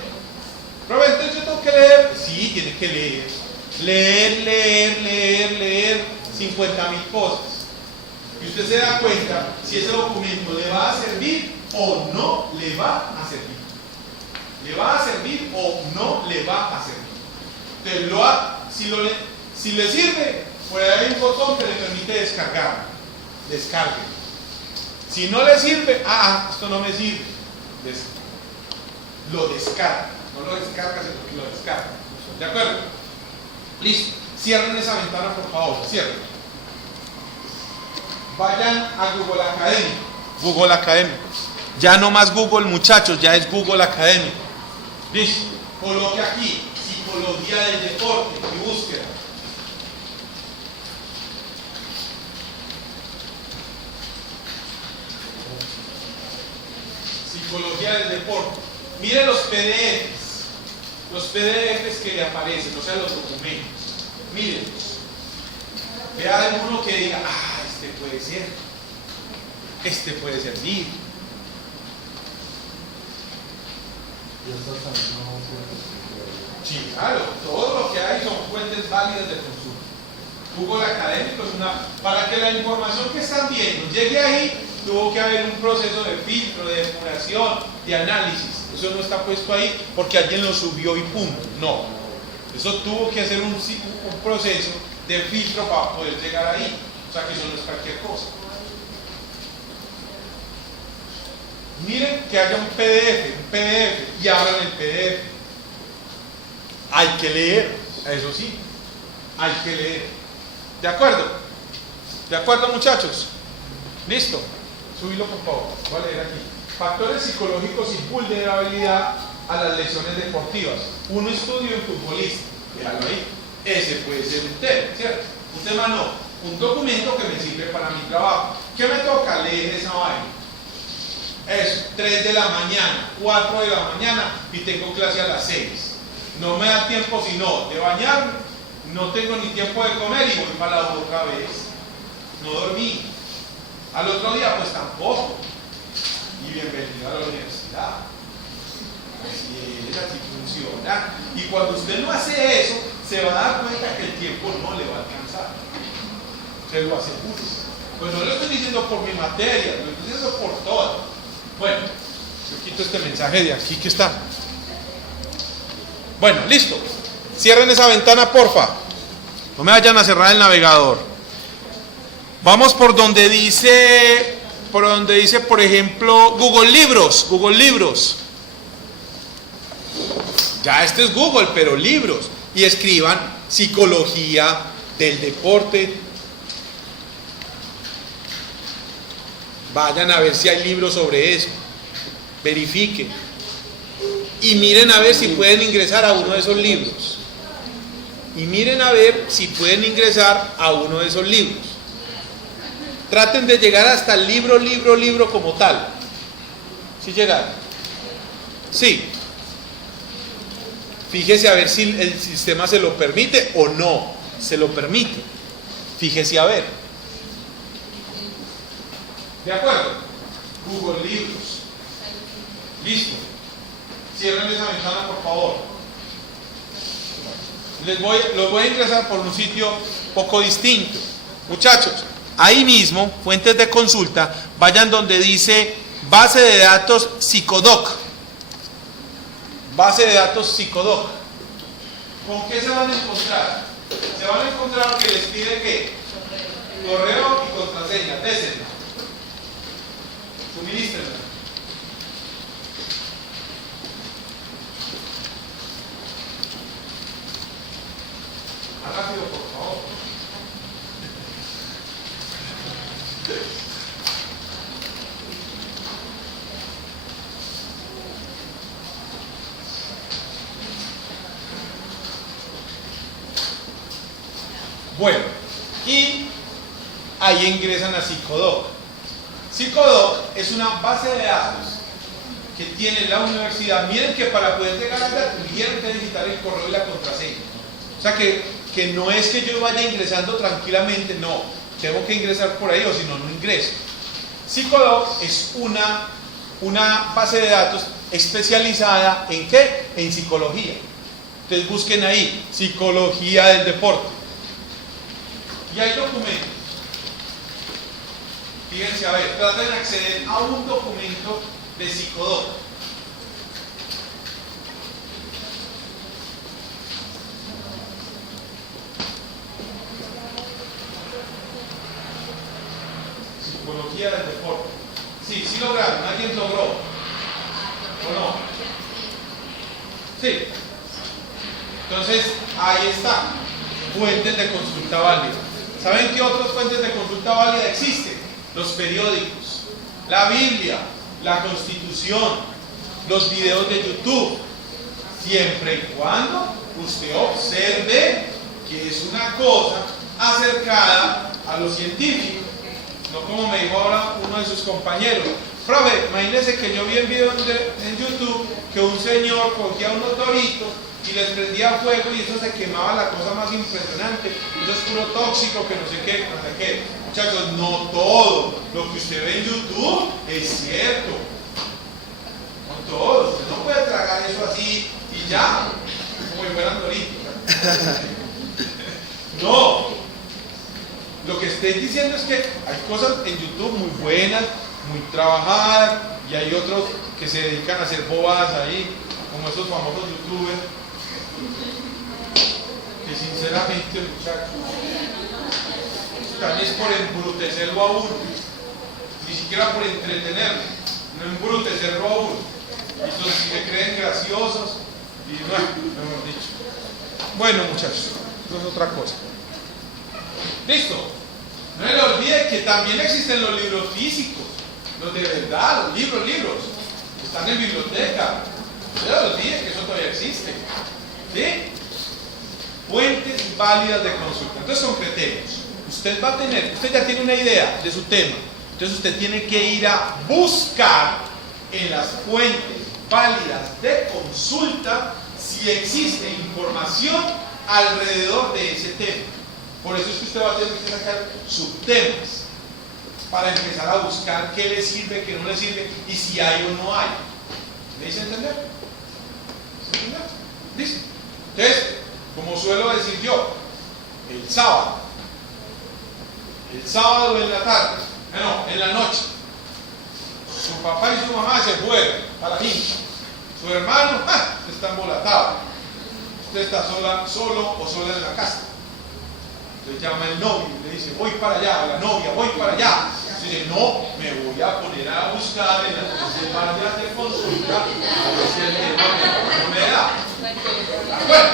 Pero entonces yo tengo que leer. Sí, tiene que leer. Leer 50.000 cosas. Y usted se da cuenta si ese documento le va a servir o no le va a servir. ¿Le va a servir o no le va a servir? Entonces, si le sirve, puede haber un botón que le permite descargar. Descargue. Si no le sirve, esto no me sirve. Lo descarga. No lo descarga, sino que lo descarga. ¿De acuerdo? Listo. Cierren esa ventana, por favor. Cierren. Vayan a Google Académico. Google Académico. Ya no más Google, muchachos, ya es Google Académico. Listo. Coloque aquí psicología del deporte y búsqueda. Psicología del deporte. Mire los PDFs que le aparecen, o sea, los documentos. Mírenlos. Vea alguno que diga, este puede servir. Sí, claro, todo lo que hay son fuentes válidas de consulta. Google Académico es para que la información que están viendo llegue ahí, tuvo que haber un proceso de filtro, de depuración, de análisis. Eso no está puesto ahí porque alguien lo subió y punto. No. Eso tuvo que hacer un proceso de filtro para poder llegar ahí. O sea que eso no es cualquier cosa. Miren que haya un PDF y abran el PDF. Hay que leer, eso sí, hay que leer. ¿De acuerdo? ¿De acuerdo, muchachos? ¿Listo? Subilo, por favor. Voy a leer aquí. Factores psicológicos y vulnerabilidad a las lesiones deportivas. Un estudio en futbolista. Déjalo ahí. Ese puede ser un tema, ¿cierto? Un tema no. Un documento que me sirve para mi trabajo. ¿Qué me toca leer esa vaina? Eso, 3 de la mañana, 4 de la mañana y tengo clase a las 6. No me da tiempo sino de bañarme, no tengo ni tiempo de comer y voy para la otra vez. No dormí. Al otro día pues tampoco. Y bienvenido a la universidad. Así es, así funciona. Y cuando usted no hace eso, se va a dar cuenta que el tiempo no le va a alcanzar. Se lo aseguro. Pues no lo estoy diciendo por mi materia, lo estoy diciendo por todas. Bueno, yo quito este mensaje de aquí que está. Bueno, listo. Cierren esa ventana, porfa. No me vayan a cerrar el navegador. Vamos por donde dice, por ejemplo, Google Libros. Ya este es Google, pero libros. Y escriban psicología del deporte. Vayan a ver si hay libros sobre eso. Verifiquen. Y miren a ver si pueden ingresar a uno de esos libros. Traten de llegar hasta el libro como tal. ¿Sí llegaron? Sí. Fíjese a ver si el sistema se lo permite o no se lo permite. Fíjese a ver. ¿De acuerdo? Google Libros. Listo. Cierren esa ventana, por favor. Los voy a ingresar por un sitio poco distinto. Muchachos, ahí mismo, fuentes de consulta, vayan donde dice base de datos Psicodoc. Base de datos Psicodoc. ¿Con qué se van a encontrar? Se van a encontrar que les pide ¿qué? Correo y contraseña. Désenla. Suministrenla. Más rápido, por favor. Bueno, y ahí ingresan a Psicodoc. Psicodoc es una base de datos que tiene la universidad. Miren que para poder llegar a la tuvieron que digitar el correo y la contraseña. O sea que no es que yo vaya ingresando tranquilamente, no, tengo que ingresar por ahí o si no, no ingreso. Psicodoc es una base de datos especializada ¿en qué? En psicología. Entonces busquen ahí, psicología del deporte. Y hay documentos. Fíjense, a ver, traten de acceder a un documento de Psicodoc. Psicología del deporte. Sí, sí lograron, alguien logró. ¿O no? Sí. Entonces, ahí está. Fuentes de consulta válida. ¿Saben qué otras fuentes de consulta válida existen? Los periódicos, la Biblia, la Constitución, los videos de YouTube, siempre y cuando usted observe que es una cosa acercada a lo científico, no como me dijo ahora uno de sus compañeros. Profe, imagínese que yo vi en video en YouTube que un señor cogía unos doritos y les prendía fuego y eso se quemaba, la cosa más impresionante, eso es puro tóxico, que no sé qué, no sé qué. Muchachos, no todo lo que usted ve en YouTube es cierto, no todo, usted no puede tragar eso así y ya, como si fueran doritos. No, lo que estoy diciendo es que hay cosas en YouTube muy buenas, muy trabajadas, y hay otros que se dedican a hacer bobadas ahí, como esos famosos youtubers, que sinceramente, muchachos, también es por embrutecerlo a uno, ni siquiera por entretenerlo, no embrutecerlo a uno. Y esos se creen graciosos y no, mejor dicho. Bueno, muchachos, eso es otra cosa. Listo. No se le olvide que también existen los libros físicos, los de verdad, los libros, están en biblioteca. No se le olvide que eso todavía existe. ¿Sí? Fuentes válidas de consulta. Entonces concretemos. Usted ya tiene una idea de su tema. Entonces usted tiene que ir a buscar en las fuentes válidas de consulta si existe información alrededor de ese tema. Por eso es que usted va a tener que sacar subtemas para empezar a buscar qué le sirve, qué no le sirve y si hay o no hay. ¿Me hice entender? ¿Se entiende? ¿Listo? Entonces, como suelo decir yo, el sábado en la tarde, no, en la noche, su papá y su mamá se fueron para la finca. Su hermano está embolatado. Usted está solo o sola en la casa. Le llama el novio y le dice, voy para allá, la novia, voy para allá. Dice, no, me voy a poner a buscar en las vallas de consulta a ver si el tema no me da. Bueno,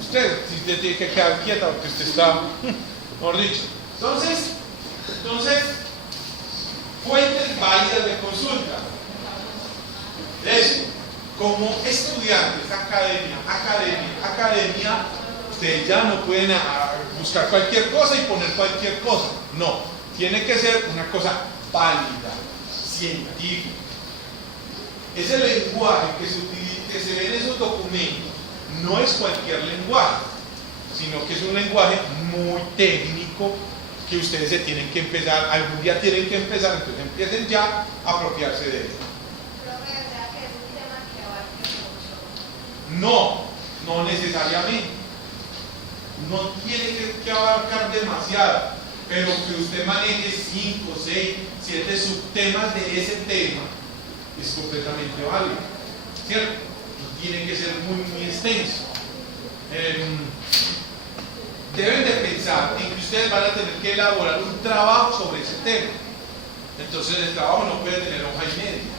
usted tiene que quedar quieta porque usted está, mejor dicho. Entonces, fuentes válidas de consulta. Eso, como estudiantes, academia, ustedes ya no pueden buscar cualquier cosa y poner cualquier cosa. No, tiene que ser una cosa válida, científica. Ese lenguaje que se ve en esos documentos no es cualquier lenguaje, sino que es un lenguaje muy técnico que ustedes se tienen que empezar, algún día tienen que empezar, entonces empiecen ya a apropiarse de él. No necesariamente. No tiene que abarcar demasiado. pero que usted maneje 5, 6, 7 subtemas de ese tema es completamente válido, ¿cierto? No tiene que ser muy extenso. Deben de pensar en que ustedes van a tener que elaborar un trabajo sobre ese tema. Entonces el trabajo no puede tener hoja y media.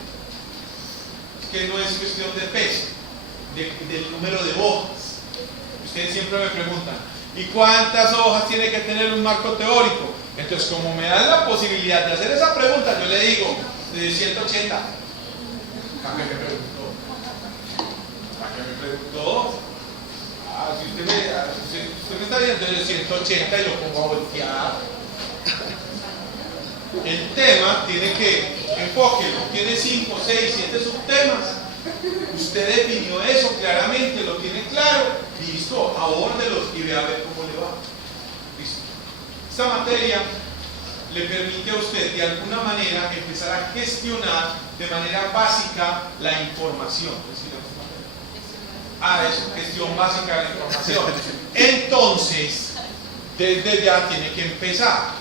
Es que no es cuestión de peso, del número de hojas. Ustedes siempre me preguntan, ¿y cuántas hojas tiene que tener un marco teórico? Entonces, como me dan la posibilidad de hacer esa pregunta, yo le digo, de 180. ¿Para qué me preguntó? ¿Para qué me preguntó? Si usted me está diciendo de 180 y lo pongo a voltear. El tema tiene que, enfóquelo, tiene 5, 6, 7 subtemas. Usted definió eso claramente, lo tiene claro, listo, abórdelos y vea a ver cómo le va. Listo. Esta materia le permite a usted de alguna manera empezar a gestionar de manera básica la información. Eso, gestión básica de la información. Entonces, desde ya tiene que empezar.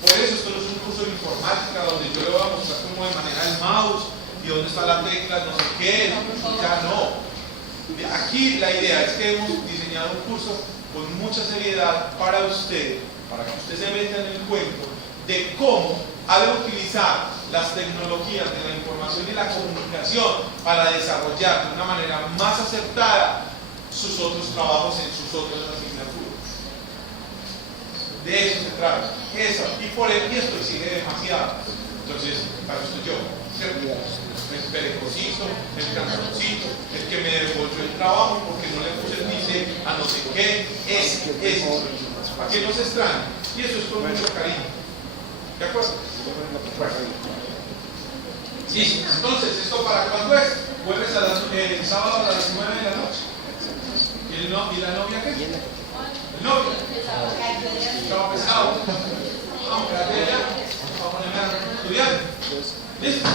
Por eso esto no es un curso de informática donde yo le voy a mostrar cómo manejar el mouse y dónde está la tecla, no sé qué, ya no. Aquí la idea es que hemos diseñado un curso con mucha seriedad para usted, para que usted se meta en el cuento de cómo ha de utilizar las tecnologías de la información y la comunicación para desarrollar de una manera más acertada sus otros trabajos en sus otras asignaturas. De eso se trata. Eso, y por esto exige demasiado. Entonces, para esto yo, ¿cierto? El perecocito, el canzoncito, el que me devolvió el trabajo porque no le puse el dice a no sé qué, para que no se extrañe. Y eso es con mucho cariño. ¿De acuerdo? Sí, entonces, ¿esto para cuándo es? Jueves el sábado a las 9 de la noche. ¿Y la novia qué? El novio. Estaba pesado. Vamos a ponerme a estudiar. ¿Listo?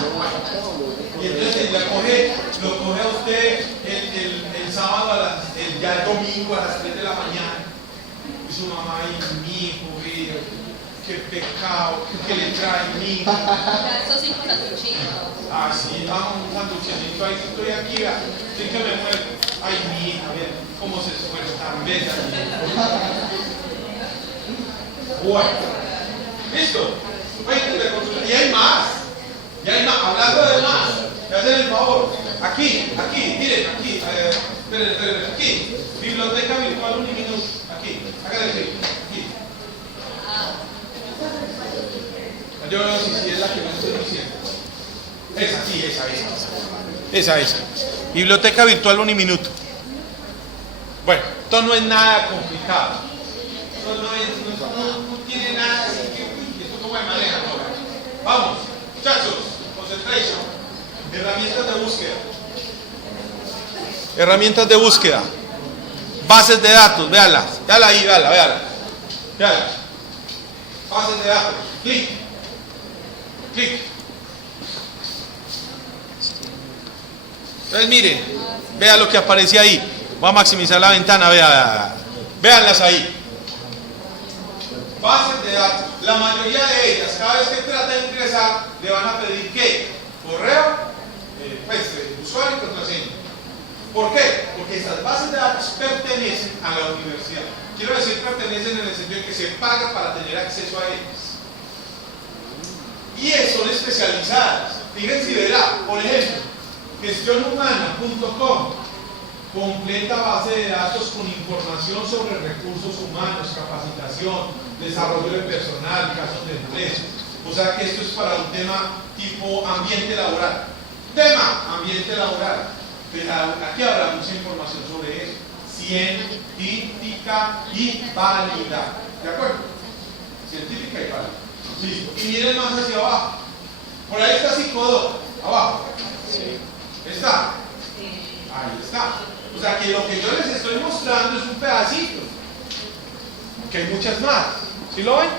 Y entonces lo coge a usted el sábado, ya el domingo a las 3 de la mañana. Y su mamá, y mi hijo, qué pecado, que le trae mi hijo. Esos hijos sanduchitos. Ah, sí, vamos un sanduchito, ahí estoy aquí, vea, sí que me muero. Ay, mi hija, bien, cómo se esfuerza tan bella. Bueno, listo. Y hay más. Hablando de más, me hacen el favor. Aquí, miren, aquí, esperen, aquí. Biblioteca virtual Uniminuto. Aquí, háganle clic. Aquí. Yo no sé si es la que me estoy diciendo. Esa. Biblioteca virtual Uniminuto. Bueno, esto no es nada complicado. Esto no tiene nada así que esto no puede manejar. Vamos, muchachos, concentration. Herramientas de búsqueda. Bases de datos, véala ahí, véala. Bases de datos. Clic. Entonces miren, vean lo que aparece ahí. Voy a maximizar la ventana, véanlas ahí. Bases de datos. La mayoría de ellas, cada vez que trata de ingresar, le van a pedir ¿qué? Correo, usuario y contraseña. ¿Por qué? Porque estas bases de datos pertenecen a la universidad. Quiero decir pertenecen en el sentido de que se paga para tener acceso a ellas. Y son especializadas. Fíjense y verá, por ejemplo, gestionhumana.com, completa base de datos con información sobre recursos humanos, capacitación, desarrollo de personal, casos de empresa. O sea que esto es para un tema tipo ambiente laboral. Ambiente laboral. Pero aquí habrá mucha información sobre eso. Científica y válida. ¿De acuerdo? Científica y válida. Listo. Y miren más hacia abajo. Por ahí está Psicodoc. Abajo. Sí. ¿Está? Ahí está. O sea que lo que yo les estoy mostrando es un pedacito. Que hay muchas más. ¿Sí lo ven?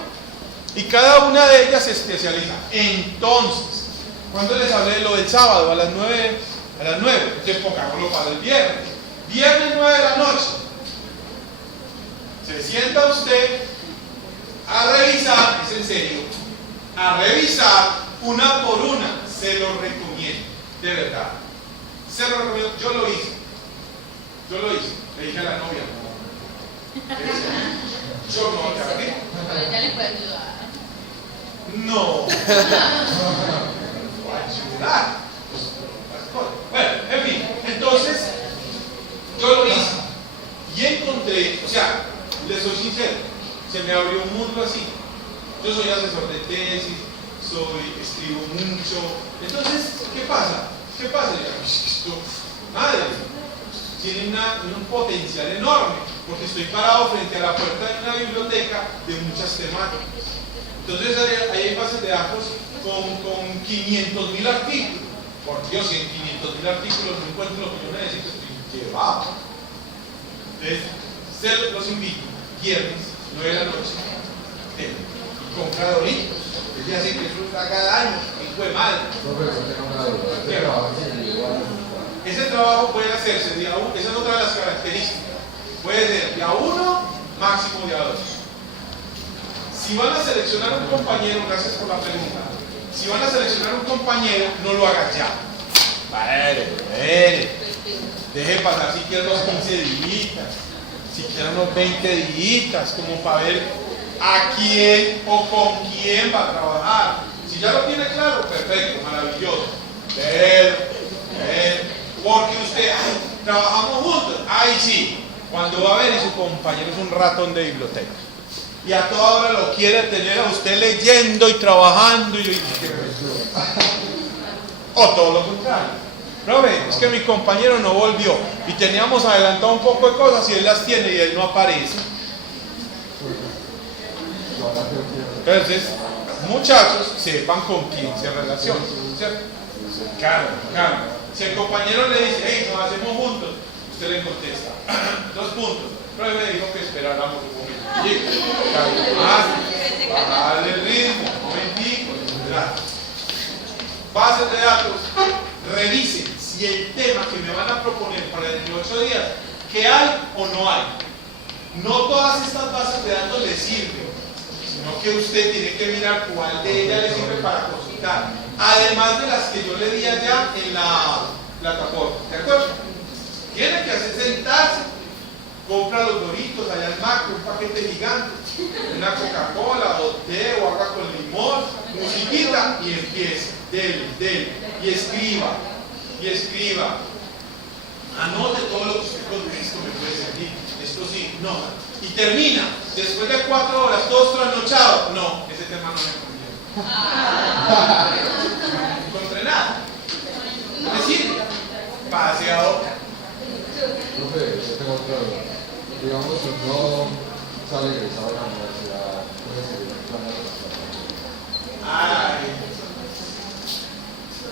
Y cada una de ellas se especializa. Entonces, cuando les hablé de lo del sábado a las 9, entonces pongámoslo para el viernes. Viernes 9 de la noche. Se sienta usted a revisar, es en serio, a revisar una por una. Se lo recomiendo, de verdad. Se lo recomiendo, yo lo hice. Le dije a la novia. Yo no, ¿qué? Pero ya le puede ayudar. No. Ayudar. Bueno, en fin, entonces yo lo hice y encontré, o sea, les soy sincero, se me abrió un mundo así. Yo soy asesor de tesis, escribo mucho. Entonces, ¿qué pasa? Yo, esto, madre, tiene un potencial enorme, porque estoy parado frente a la puerta de una biblioteca de muchas temáticas. Entonces ahí hay bases de datos con 500.000 artículos. Por Dios, si en 500.000 artículos no encuentro lo que yo necesito, estoy llevado. Entonces, los invito, viernes, 9 de la noche, comprar Doritos. Es decir, que eso está cada año, hijo de madre. Ese trabajo puede hacerse día 1, esa es otra de las características. Puede ser día 1, máximo día 2. Si van a seleccionar un compañero, gracias por la pregunta. Si van a seleccionar un compañero, no lo hagas ya. Deje pasar siquiera unos 15 días, siquiera unos 20 días, como para ver a quién o con quién va a trabajar. Si ya lo tiene claro, perfecto, maravilloso. Porque usted, trabajamos juntos. Ay, sí. Cuando va a ver y su compañero es un ratón de biblioteca. Y a toda hora lo quiere tener a usted leyendo y trabajando o todo lo contrario. Profe, es que mi compañero no volvió y teníamos adelantado un poco de cosas y él las tiene y él no aparece. Entonces, muchachos, sepan con quién se relacionan, ¿cierto? Claro. Si el compañero le dice, hey, nos hacemos juntos, usted le contesta, 2 puntos. Pero me dijo que esperáramos un momento. Bajarle el ritmo, un momentico, bases de datos, revisen si el tema que me van a proponer para dentro de 8 días, que hay o no hay. No todas estas bases de datos le sirven, sino que usted tiene que mirar cuál de ellas le sirve para consultar, además de las que yo le di allá en la plataforma. ¿De acuerdo? Tiene que hacer sentarse. Compra los Doritos allá al Macro, un paquete gigante, una Coca-Cola o té o agua con limón, musiquita y empieza, dele, y escriba. Anote todo lo que usted con esto me puede servir, esto sí, no. Y termina, después de 4 horas, todos trasnochados. No, ese tema no me conviene. No encontré nada. ¿Me sirve? Pase a otra. Profe, yo tengo otra duda. Digamos, uno sale egresado de la universidad, puede seguir un plan de Ay.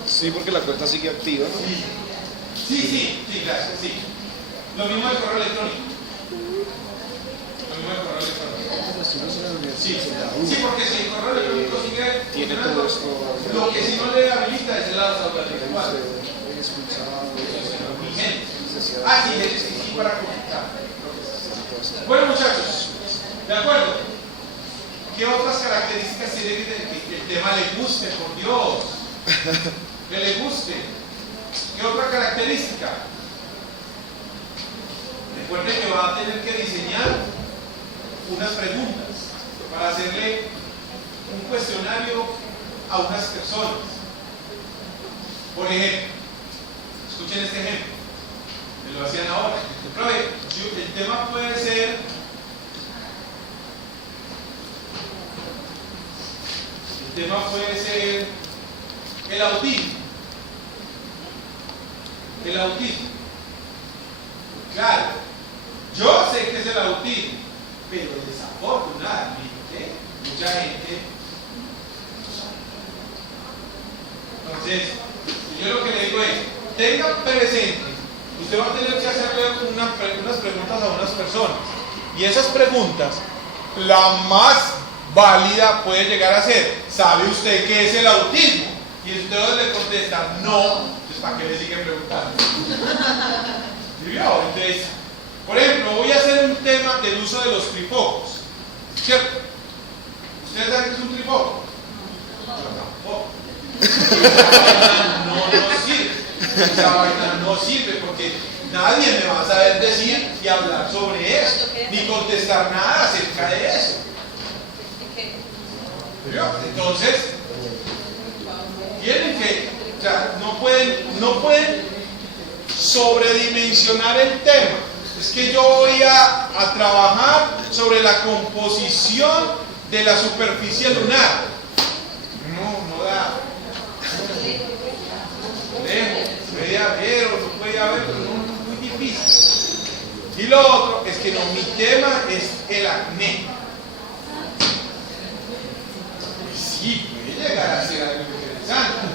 Sí, porque la cuenta sigue activa, ¿no? Sí, gracias, sí. Lo mismo del correo electrónico. Sí, porque si el correo electrónico sigue Tiene todo esto. lo que si no le habilita es el autorregistro. Sí, para comunicar. Bueno, muchachos, ¿de acuerdo? ¿Qué otras características tiene que el tema le guste, por Dios? Que le guste. ¿Qué otra característica? Recuerde que va a tener que diseñar unas preguntas para hacerle un cuestionario a unas personas. Por ejemplo, escuchen este ejemplo, me lo hacían ahora. Profe, el tema puede ser el autismo. El autismo. Claro, yo sé que es el autismo, pero desafortunadamente mucha gente no sabe. Entonces, yo lo que le digo es, tenga presente, usted va a tener que hacerle unas preguntas a unas personas, y esas preguntas, la más válida puede llegar a ser, ¿sabe usted qué es el autismo? Y si usted le contesta, no, pues ¿para qué le siguen preguntando? Entonces, por ejemplo, voy a hacer un tema del uso de los trifocos, ¿cierto? Esa vaina no sirve. Esa vaina no sirve porque nadie me va a saber decir y hablar sobre eso, ni contestar nada acerca de eso. Entonces, tienen que, o sea, no pueden sobredimensionar el tema. Es que yo voy a trabajar sobre la composición de la superficie lunar. No da. Lejos, puede haber o no puede haber, pero no, es muy difícil. Y lo otro es que no, mi tema es el acné. Sí, puede llegar a ser algo interesante,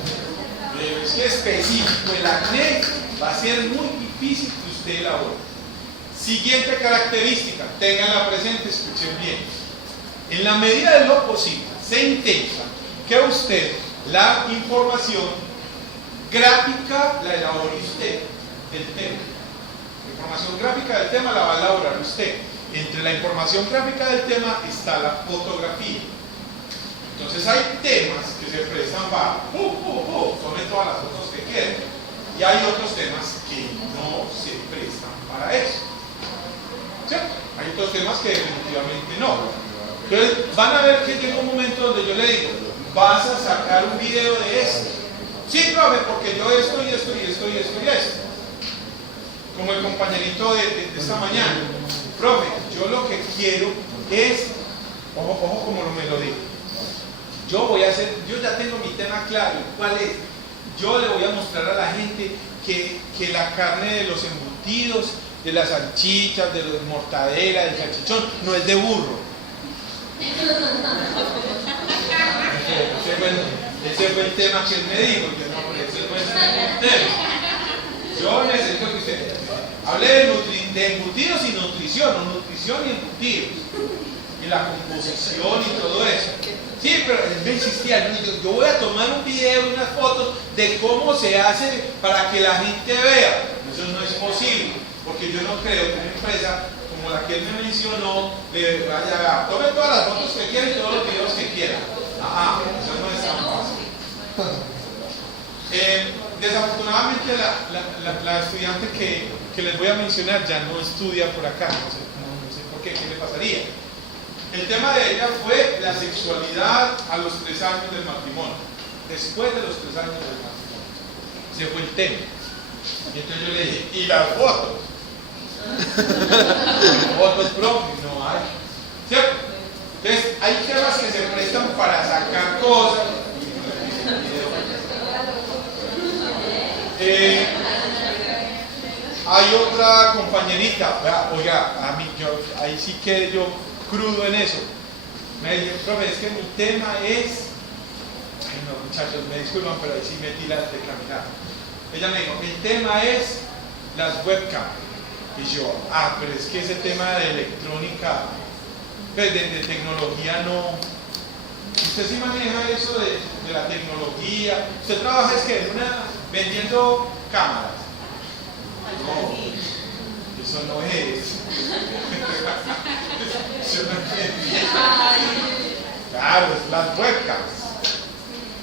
pero es que específico el acné va a ser muy difícil que usted elabore. Siguiente característica, ténganla presente, escuchen bien. En la medida de lo posible, se intenta que usted la información gráfica la elabore usted del tema. La información gráfica del tema la va a elaborar usted. Entre la información gráfica del tema está la fotografía. Entonces hay temas que se prestan para tome todas las fotos que quieran, y hay otros temas que no se prestan para eso. ¿Cierto? Hay otros temas que definitivamente no. Entonces van a ver que llega un momento donde yo le digo, vas a sacar un video de esto. Sí, profe, porque yo esto y esto y esto y esto y esto. Como el compañerito de esta mañana. Profe, yo lo que quiero es, ojo como me lo digo. Yo ya tengo mi tema claro. ¿Cuál es? Yo le voy a mostrar a la gente que la carne de los embutidos, de las salchichas, de los mortadela, del salchichón, no es de burro. Ese fue el tema que él me dijo. Ese fue el tema. Yo necesito que usted hable de embutidos y nutrición, o nutrición y embutidos, y la composición y todo eso. Sí, pero él me insistía, yo voy a tomar un video y unas fotos de cómo se hace para que la gente vea. Eso no es posible, porque yo no creo que una empresa como la que él me mencionó le vaya a tome todas las fotos que quiera y todos los videos que quiera. Eso no es tan fácil. Desafortunadamente la estudiante que les voy a mencionar ya no estudia por acá, no sé por qué le pasaría. El tema de ella fue la sexualidad a los 3 años del matrimonio. Después de los 3 años del matrimonio. Ese fue el tema. Y entonces yo le dije, ¿y las fotos? Fotos propias, no hay. ¿Cierto? Entonces, hay temas que se prestan para sacar cosas. Hay otra compañerita, oiga, a mí, ahí sí quedé yo crudo en eso. Me dice, profe, es que mi tema es. Ay, no, muchachos, me disculpan, pero ahí sí metí la de caminar. Ella me dijo, el tema es las webcams. Y yo, pero es que ese tema de electrónica, pues de tecnología no. Usted sí maneja eso de la tecnología. Usted trabaja es que vendiendo cámaras. No, eso no es. Eso no es. Claro, es las webcams,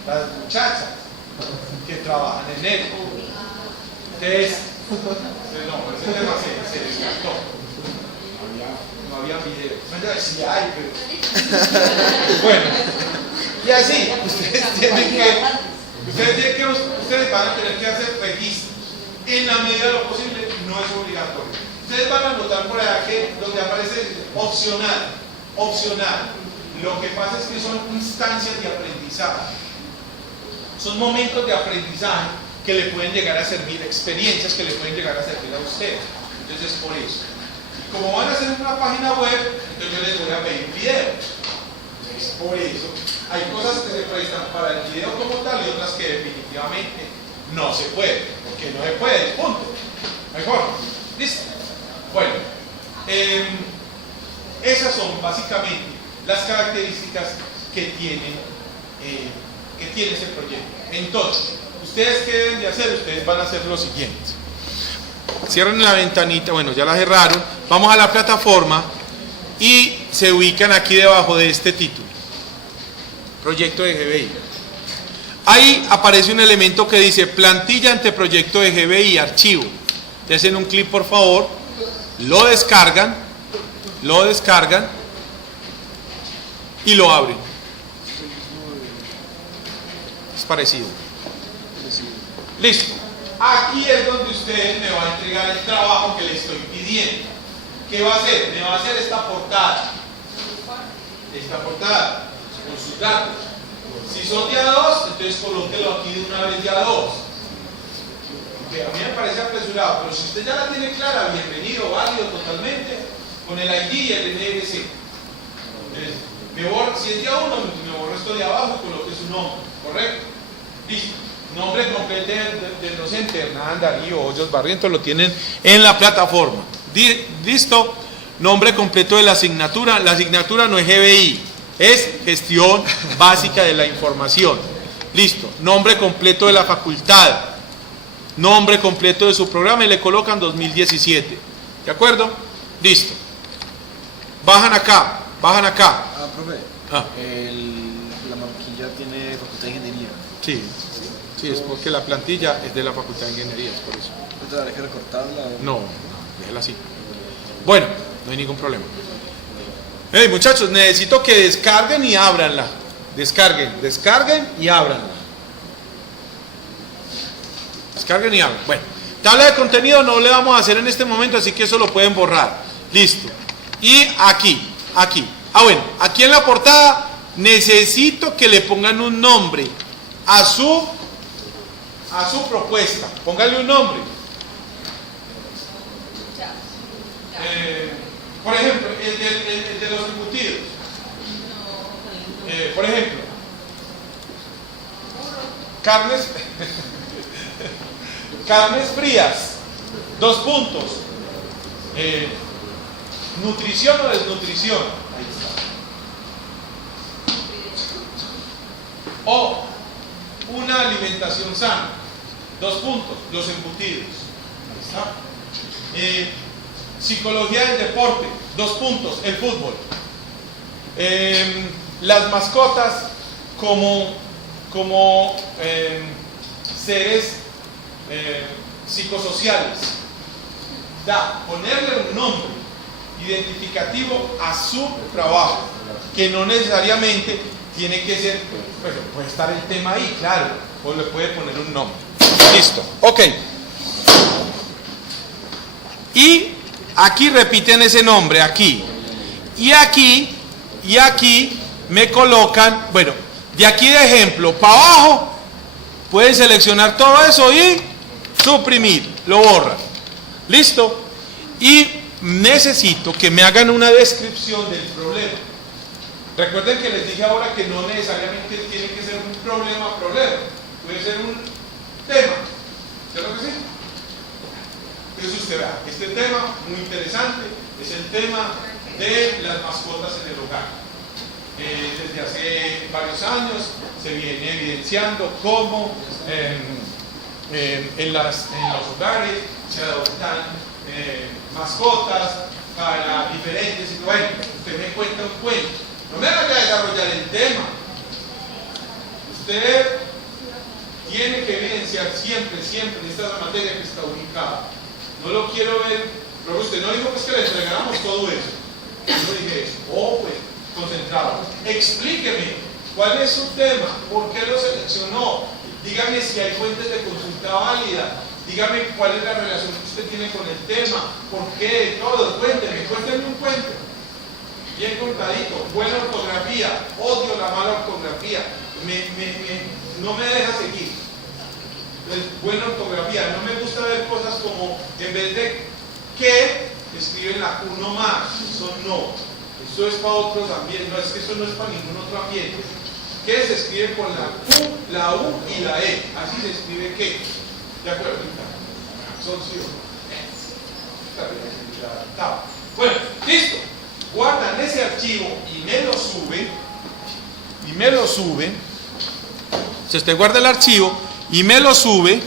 las muchachas que trabajan en él. Entonces, no, ese tema se descartó. No había video. Sí hay, pero. Bueno, y así, ustedes van a tener que hacer registros. En la medida de lo posible, no es obligatorio. Ustedes van a notar por allá que donde aparece opcional. Lo que pasa es que son instancias de aprendizaje. Son momentos de aprendizaje que le pueden llegar a servir, experiencias que le pueden llegar a servir a ustedes. Entonces, por eso. Como van a hacer una página web, entonces yo les voy a pedir video. Es por eso. Hay cosas que se prestan para el video como tal y otras que definitivamente no se puede. Porque no se puede, punto. Mejor. ¿Listo? Bueno. Esas son básicamente las características que tiene ese proyecto. Entonces, ¿ustedes qué deben de hacer? Ustedes van a hacer lo siguiente. Cierren la ventanita, bueno, ya la cerraron. Vamos a la plataforma y se ubican aquí debajo de este título. Proyecto de GBI. ahí aparece un elemento que dice plantilla anteproyecto de GBI, archivo. Le hacen un clic por favor, lo descargan y lo abren. Es parecido. Listo. Aquí es donde usted me va a entregar el trabajo que le estoy pidiendo. ¿Qué va a hacer? Me va a hacer esta portada. Esta portada con sus datos. Si son de A2, entonces colóquelo aquí de una vez de A2. Que a mí me parece apresurado, pero si usted ya la tiene clara, bienvenido, válido totalmente, con el ID y el NRC. Si es de A1, me borro esto de abajo y coloque su nombre, ¿correcto? Listo. Nombre completo del docente, Hernán Darío Hoyos Barrientos, lo tienen en la plataforma. Listo. Nombre completo de la asignatura no es GBI, es Gestión Básica de la Información. Listo. Nombre completo de la facultad, nombre completo de su programa y le colocan 2017. ¿De acuerdo? Listo. Bajan acá. Profe, Ah. la marquilla tiene Facultad de Ingeniería. Sí, es porque la plantilla es de la Facultad de Ingeniería, es por eso. ¿Entonces hay que recortarla? No, déjala así. Bueno, no hay ningún problema. Hey, muchachos, necesito que descarguen y ábranla. Descarguen y ábranla. Descarguen y abran. Bueno, tabla de contenido no le vamos a hacer en este momento, así que eso lo pueden borrar. Listo. Y aquí. Bueno, aquí en la portada necesito que le pongan un nombre a su propuesta. Póngale un nombre. Por ejemplo, el de los embutidos. Por ejemplo, carnes frías. 2 puntos. Nutrición o desnutrición. Ahí está. O una alimentación sana. 2 puntos. Los embutidos. Ahí está. Psicología del deporte. 2 puntos. El fútbol. Las mascotas como seres psicosociales. Ponerle un nombre identificativo a su trabajo, que no necesariamente tiene que ser, bueno, puede estar el tema ahí, claro, o le puede poner un nombre. Listo, ok. Y aquí repiten ese nombre, aquí. Y aquí me colocan, bueno, de aquí de ejemplo, para abajo, pueden seleccionar todo eso y suprimir, lo borran. Listo. Y necesito que me hagan una descripción del problema. Recuerden que les dije ahora que no necesariamente tiene que ser un problema, puede ser un tema. ¿Cierto que sí? Entonces usted vea, este tema muy interesante es el tema de las mascotas en el hogar. Desde hace varios años se viene evidenciando cómo en los hogares se adoptan mascotas para diferentes situaciones. Usted me cuenta un cuento, no me vaya a desarrollar el tema. Usted tiene que evidenciar siempre en esta materia que está ubicada. No lo quiero ver, pero usted no dijo pues que le entregáramos todo eso. Yo no dije eso. Pues, concentrado. Explíqueme cuál es su tema, por qué lo seleccionó. Dígame si hay fuentes de consulta válida. Dígame cuál es la relación que usted tiene con el tema, por qué, todo, cuénteme un cuento. Bien contadito, buena ortografía, odio la mala ortografía, no me deja seguir. Entonces, buena ortografía, no me gusta ver cosas como, en vez de que, escriben la Q no más, eso no. Eso es para otros ambientes, no, es que eso no es para ningún otro ambiente. ¿Qué se escribe con la Q, la U y la E? Así se escribe ¿qué? ¿De acuerdo? Son sí o no. Bueno, listo. Guardan ese archivo y me lo suben. Si usted guarda el archivo y me lo sube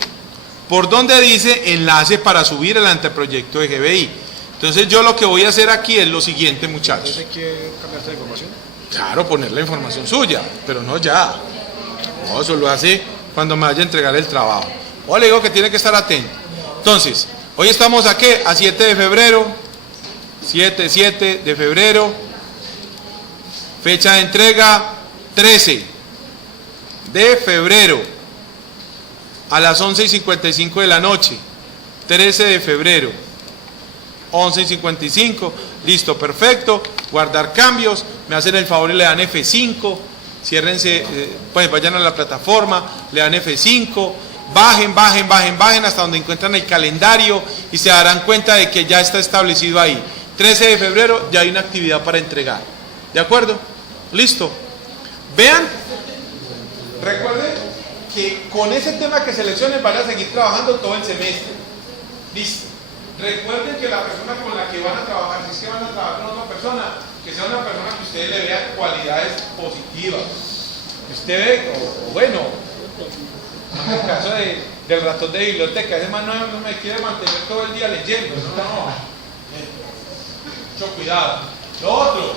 por donde dice enlace para subir el anteproyecto de GBI. Entonces yo lo que voy a hacer aquí es lo siguiente, muchachos. ¿Entonces hay que cambiar esta información? Claro, poner la información suya, pero no ya. No, eso lo hace cuando me vaya a entregar el trabajo. O le digo que tiene que estar atento. Entonces, hoy estamos aquí a 7 de febrero. 7 de febrero. Fecha de entrega 13 de febrero a las 11:55 de la noche. 13 de febrero, 11:55. Listo, perfecto. Guardar cambios. Me hacen el favor y le dan F5. Ciérrense, pues vayan a la plataforma, le dan F5. Bajen hasta donde encuentran el calendario y se darán cuenta de que ya está establecido ahí. 13 de febrero ya hay una actividad para entregar. ¿De acuerdo? Listo. Vean, recuerden que con ese tema que seleccionen van a seguir trabajando todo el semestre. Listo. Recuerden que la persona con la que van a trabajar, si es que van a trabajar con otra persona, que sea una persona que ustedes le vean cualidades positivas. Que usted ve, o bueno, en el caso del ratón de biblioteca, ese man no me quiere mantener todo el día leyendo. No. Mucho cuidado. Lo otro,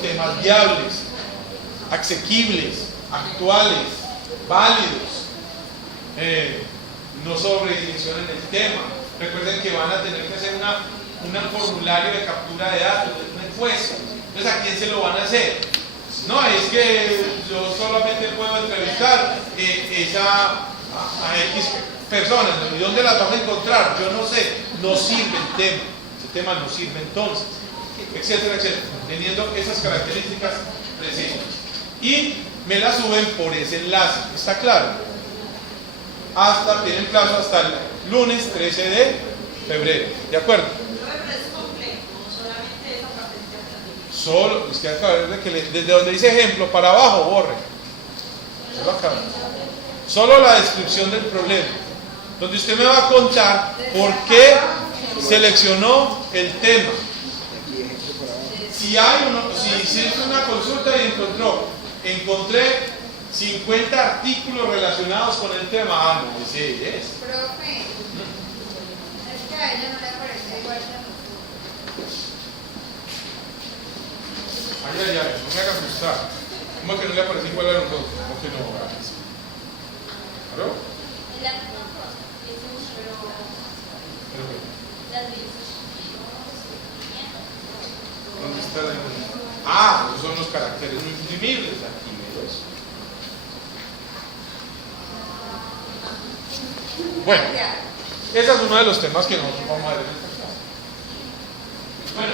temas viables, asequibles, actuales, válidos. No sobredimensionen el tema. Recuerden que van a tener que hacer un formulario de captura de datos, una encuesta. Entonces, ¿a quién se lo van a hacer? No, es que yo solamente puedo entrevistar a X personas. ¿Y dónde las vas a encontrar? Yo no sé. No sirve el tema. Ese tema no sirve entonces. Etcétera, etcétera. Teniendo esas características presentes. Y me la suben por ese enlace. ¿Está claro? Tienen plazo hasta el lunes 13 de febrero. ¿De acuerdo? Solo, es que acabo de ver que desde donde dice ejemplo para abajo, borre. Solo la descripción del problema. Donde usted me va a contar por qué seleccionó el tema. Si es una consulta y encontré 50 artículos relacionados con el tema. No, ese es. Profe, es que a ella no le parece igual que a nosotros. Ay, no me haga frustrar. ¿Cómo que no le aparece igual a nosotros? ¿Cómo que no? ¿Claro? La misma cosa, es un ¿Pero qué? las listas. ¿Dónde está la información? Ah, esos son los caracteres no imprimibles. Aquí veo eso. Bueno, ese es uno de los temas que nosotros vamos a ver en esta clase. Bueno,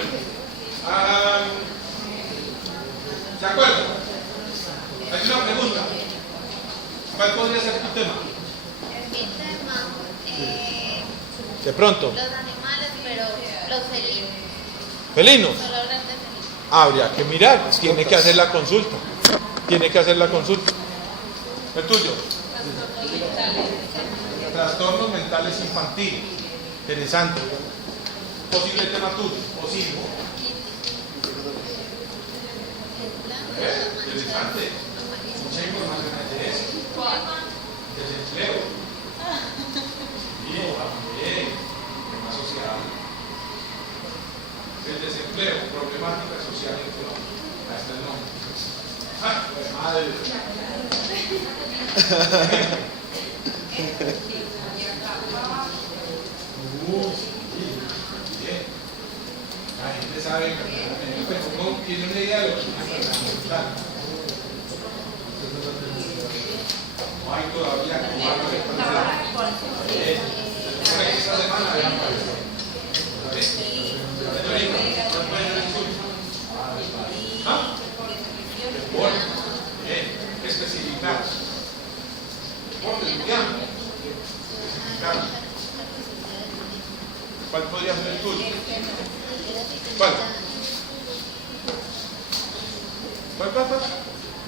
¿de acuerdo? Hay una pregunta. ¿Cuál podría ser tu tema? Mi tema, De pronto. los animales, pero los felinos. Felinos. Solo hablan de felinos. Habría que mirar, pues, tiene que hacer la consulta. El tuyo. Trastornos mentales infantiles. Interesante. Posible tema tuyo. Posible. Interesante. Mucha información de eso. Desempleo. Sí, también. Problema social. El desempleo, problemática social y económica. Ahí está el nombre. ¡Ah, madre! Bien. La gente sabe que uno tiene una idea de lo que está. No hay todavía como algo de esta semana vean para eso. ¿Ah? Bueno, bien, especificar. ¿Cuál podría ser el tuyo? ¿Cuál?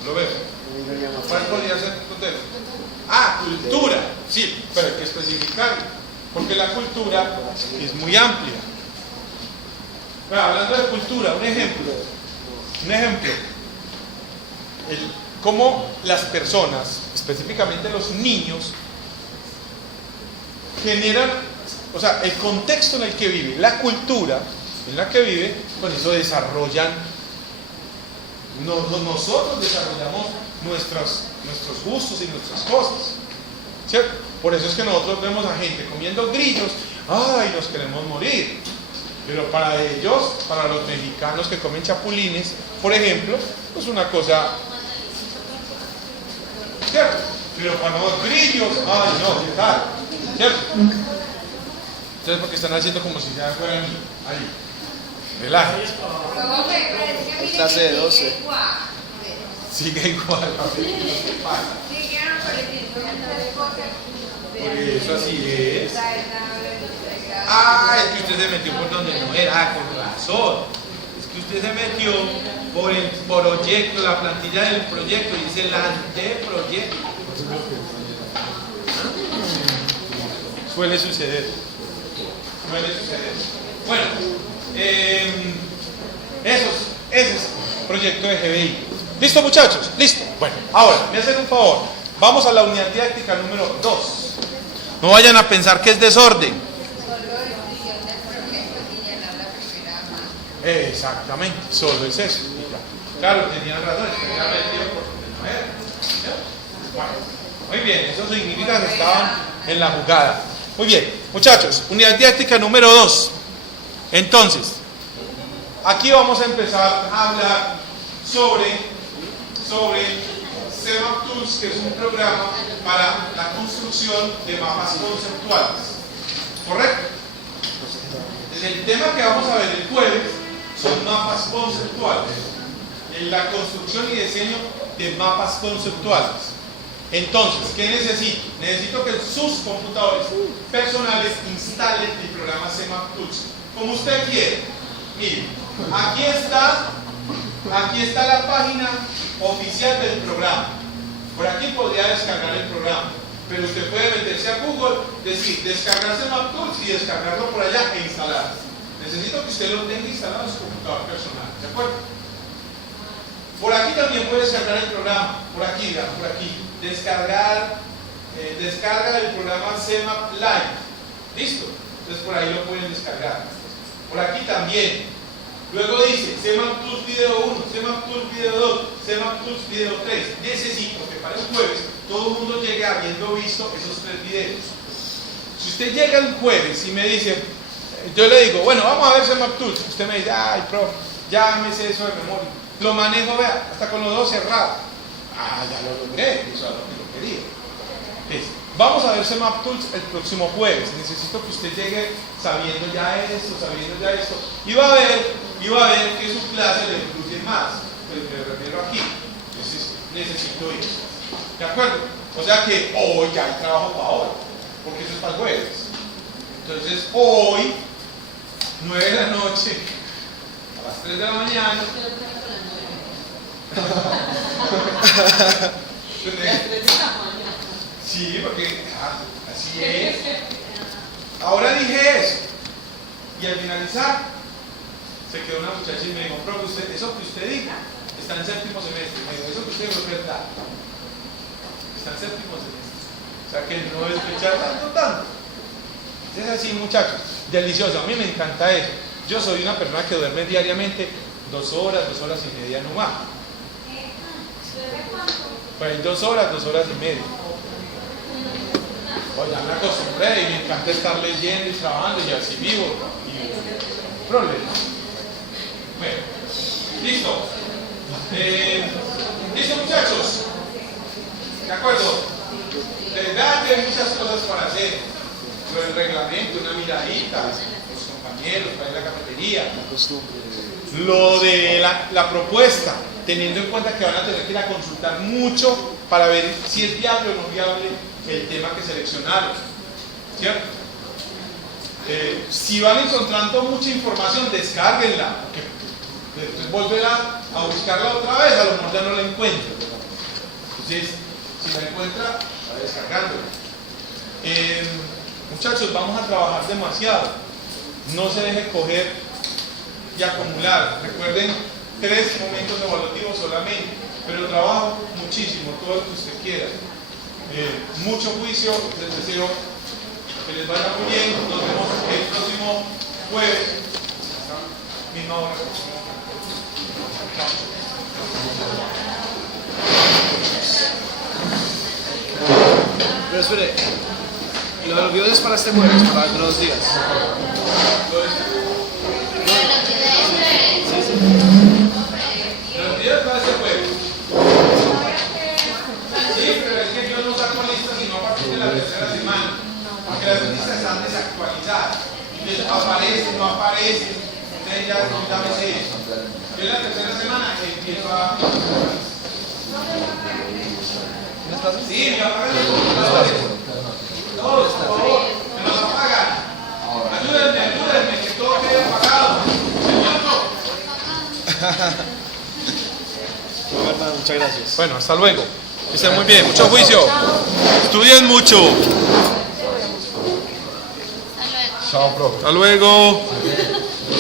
Lo veo. ¿Cuál podría ser tu tema? Ah, cultura. Sí, pero hay que especificarlo. Porque la cultura es muy amplia. Bueno, hablando de cultura, un ejemplo. Cómo las personas, específicamente los niños, generan, o sea, el contexto en el que vive, la cultura en la que vive, con eso desarrollan nosotros desarrollamos nuestros gustos y nuestras cosas, ¿cierto? Por eso es que nosotros vemos a gente comiendo grillos, ¡ay, nos queremos morir! Pero para ellos, para los mexicanos que comen chapulines, por ejemplo, es una cosa, ¿cierto? Pero para los grillos, ¡ay, no, qué tal! ¿Cierto? Entonces, porque están haciendo como si ya fueran ahí. Relájense. Luego me parece que mire Clase de que 12. sigue igual. Sigue igual. ¿Qué pasa? Siguieron apareciendo otras cosas. Por eso así es. Ah, es que usted se metió por donde no era, con razón. Es que usted se metió por el proyecto, la plantilla del proyecto, y es el anteproyecto. Suele suceder. Bueno, ese es proyecto de GBI. ¿Listo, muchachos? ¿Listo? Bueno, ahora, me hacen un favor. Vamos a la unidad didáctica número 2. No vayan a pensar que es desorden. Solo descripción del proyecto y llenar la primera mano. Exactamente, solo es eso. Claro, tenían razón, ya metido por donde no era. ¿Ya? Bueno, muy bien, eso significa que estaban en la jugada. Muy bien, muchachos, unidad didáctica número 2. Entonces, aquí vamos a empezar a hablar sobre CMAP Tools, que es un programa para la construcción de mapas conceptuales. ¿Correcto? El tema que vamos a ver el jueves son mapas conceptuales, en la construcción y diseño de mapas conceptuales. Entonces, ¿qué necesito? Necesito que sus computadores personales instalen el programa CMAP Tools como usted quiere. Mire, aquí está la página oficial del programa. Por aquí podría descargar el programa, pero usted puede meterse a Google, decir descargar CMAP Tools y descargarlo por allá e instalarlo. Necesito que usted lo tenga instalado en su computador personal, ¿de acuerdo? Por aquí también puede descargar el programa, por aquí, vean, por aquí. Descarga el programa CMAP Live. ¿Listo? Entonces por ahí lo pueden descargar. Por aquí también. Luego dice CMAP Tools Video 1, CMAP Tools Video 2, CMAP Tools Video 3. Necesito que para el jueves todo el mundo llegue habiendo visto esos 3 videos. Si usted llega el jueves y me dice, yo le digo, bueno, vamos a ver CMAP Tools. Usted me dice, ay, profe, ya me sé eso de memoria. Lo manejo, vea, hasta con los dos cerrados. Ah, ya lo logré, eso es lo que yo quería. Vamos a ver CMAP Tools el próximo jueves. Necesito que usted llegue sabiendo ya esto. Y va a ver que su clase le incluye más. Pues me refiero aquí. Entonces necesito ir. ¿De acuerdo? O sea que hoy ya hay trabajo para hoy, porque eso es para el jueves. Entonces hoy, 9 de la noche, a las 3 de la mañana. Sí, porque así es. Ahora dije eso. Y al finalizar, se quedó una muchacha y me dijo, profe, eso que usted dijo está en séptimo semestre. Me dijo, eso que usted dijo es verdad. Está en séptimo semestre. O sea que no es echar tanto. Es así, muchachos. Delicioso. A mí me encanta eso. Yo soy una persona que duerme diariamente 2 horas y media no más. Pues 2 horas y media. Pues ya me acostumbré y me encanta estar leyendo y trabajando y así vivo. Y problema. Bueno, listo. Listo, muchachos. ¿De acuerdo? De verdad que hay muchas cosas para hacer. Lo del reglamento, una miradita, los compañeros, para ir a la cafetería. La costumbre. Lo de la propuesta, teniendo en cuenta que van a tener que ir a consultar mucho para ver si es viable o no viable el tema que seleccionaron, ¿cierto? Si van encontrando mucha información, descárguenla, porque después volver a buscarla otra vez, a lo mejor ya no la encuentran. Entonces, si la encuentra, va descargándola. Muchachos, vamos a trabajar demasiado. No se deje coger y acumular. Recuerden, 3 momentos evaluativos solamente, pero trabajo muchísimo, todo lo que usted quiera. Mucho juicio, les deseo que les vaya muy bien. Nos vemos el próximo jueves, misma hora. Chao. espere. Lo de los videos es para este jueves, para dentro de 2 días. Los videos para este jueves. Sí, pero es que yo no saco listas sino a partir de la tercera semana. Porque las listas están desactualizadas. Entonces aparece, no aparece. Ustedes ya me sé eso. Yo en la tercera semana empiezo a... Sí, me apagan los computadores. Todos, por favor, me los apagan. Ayúdenme, que todo quede apagado. Bueno, hermano, muchas gracias. Bueno, hasta luego. Que estén muy bien. Mucho juicio. Estudien mucho. Chao, profe. Hasta luego.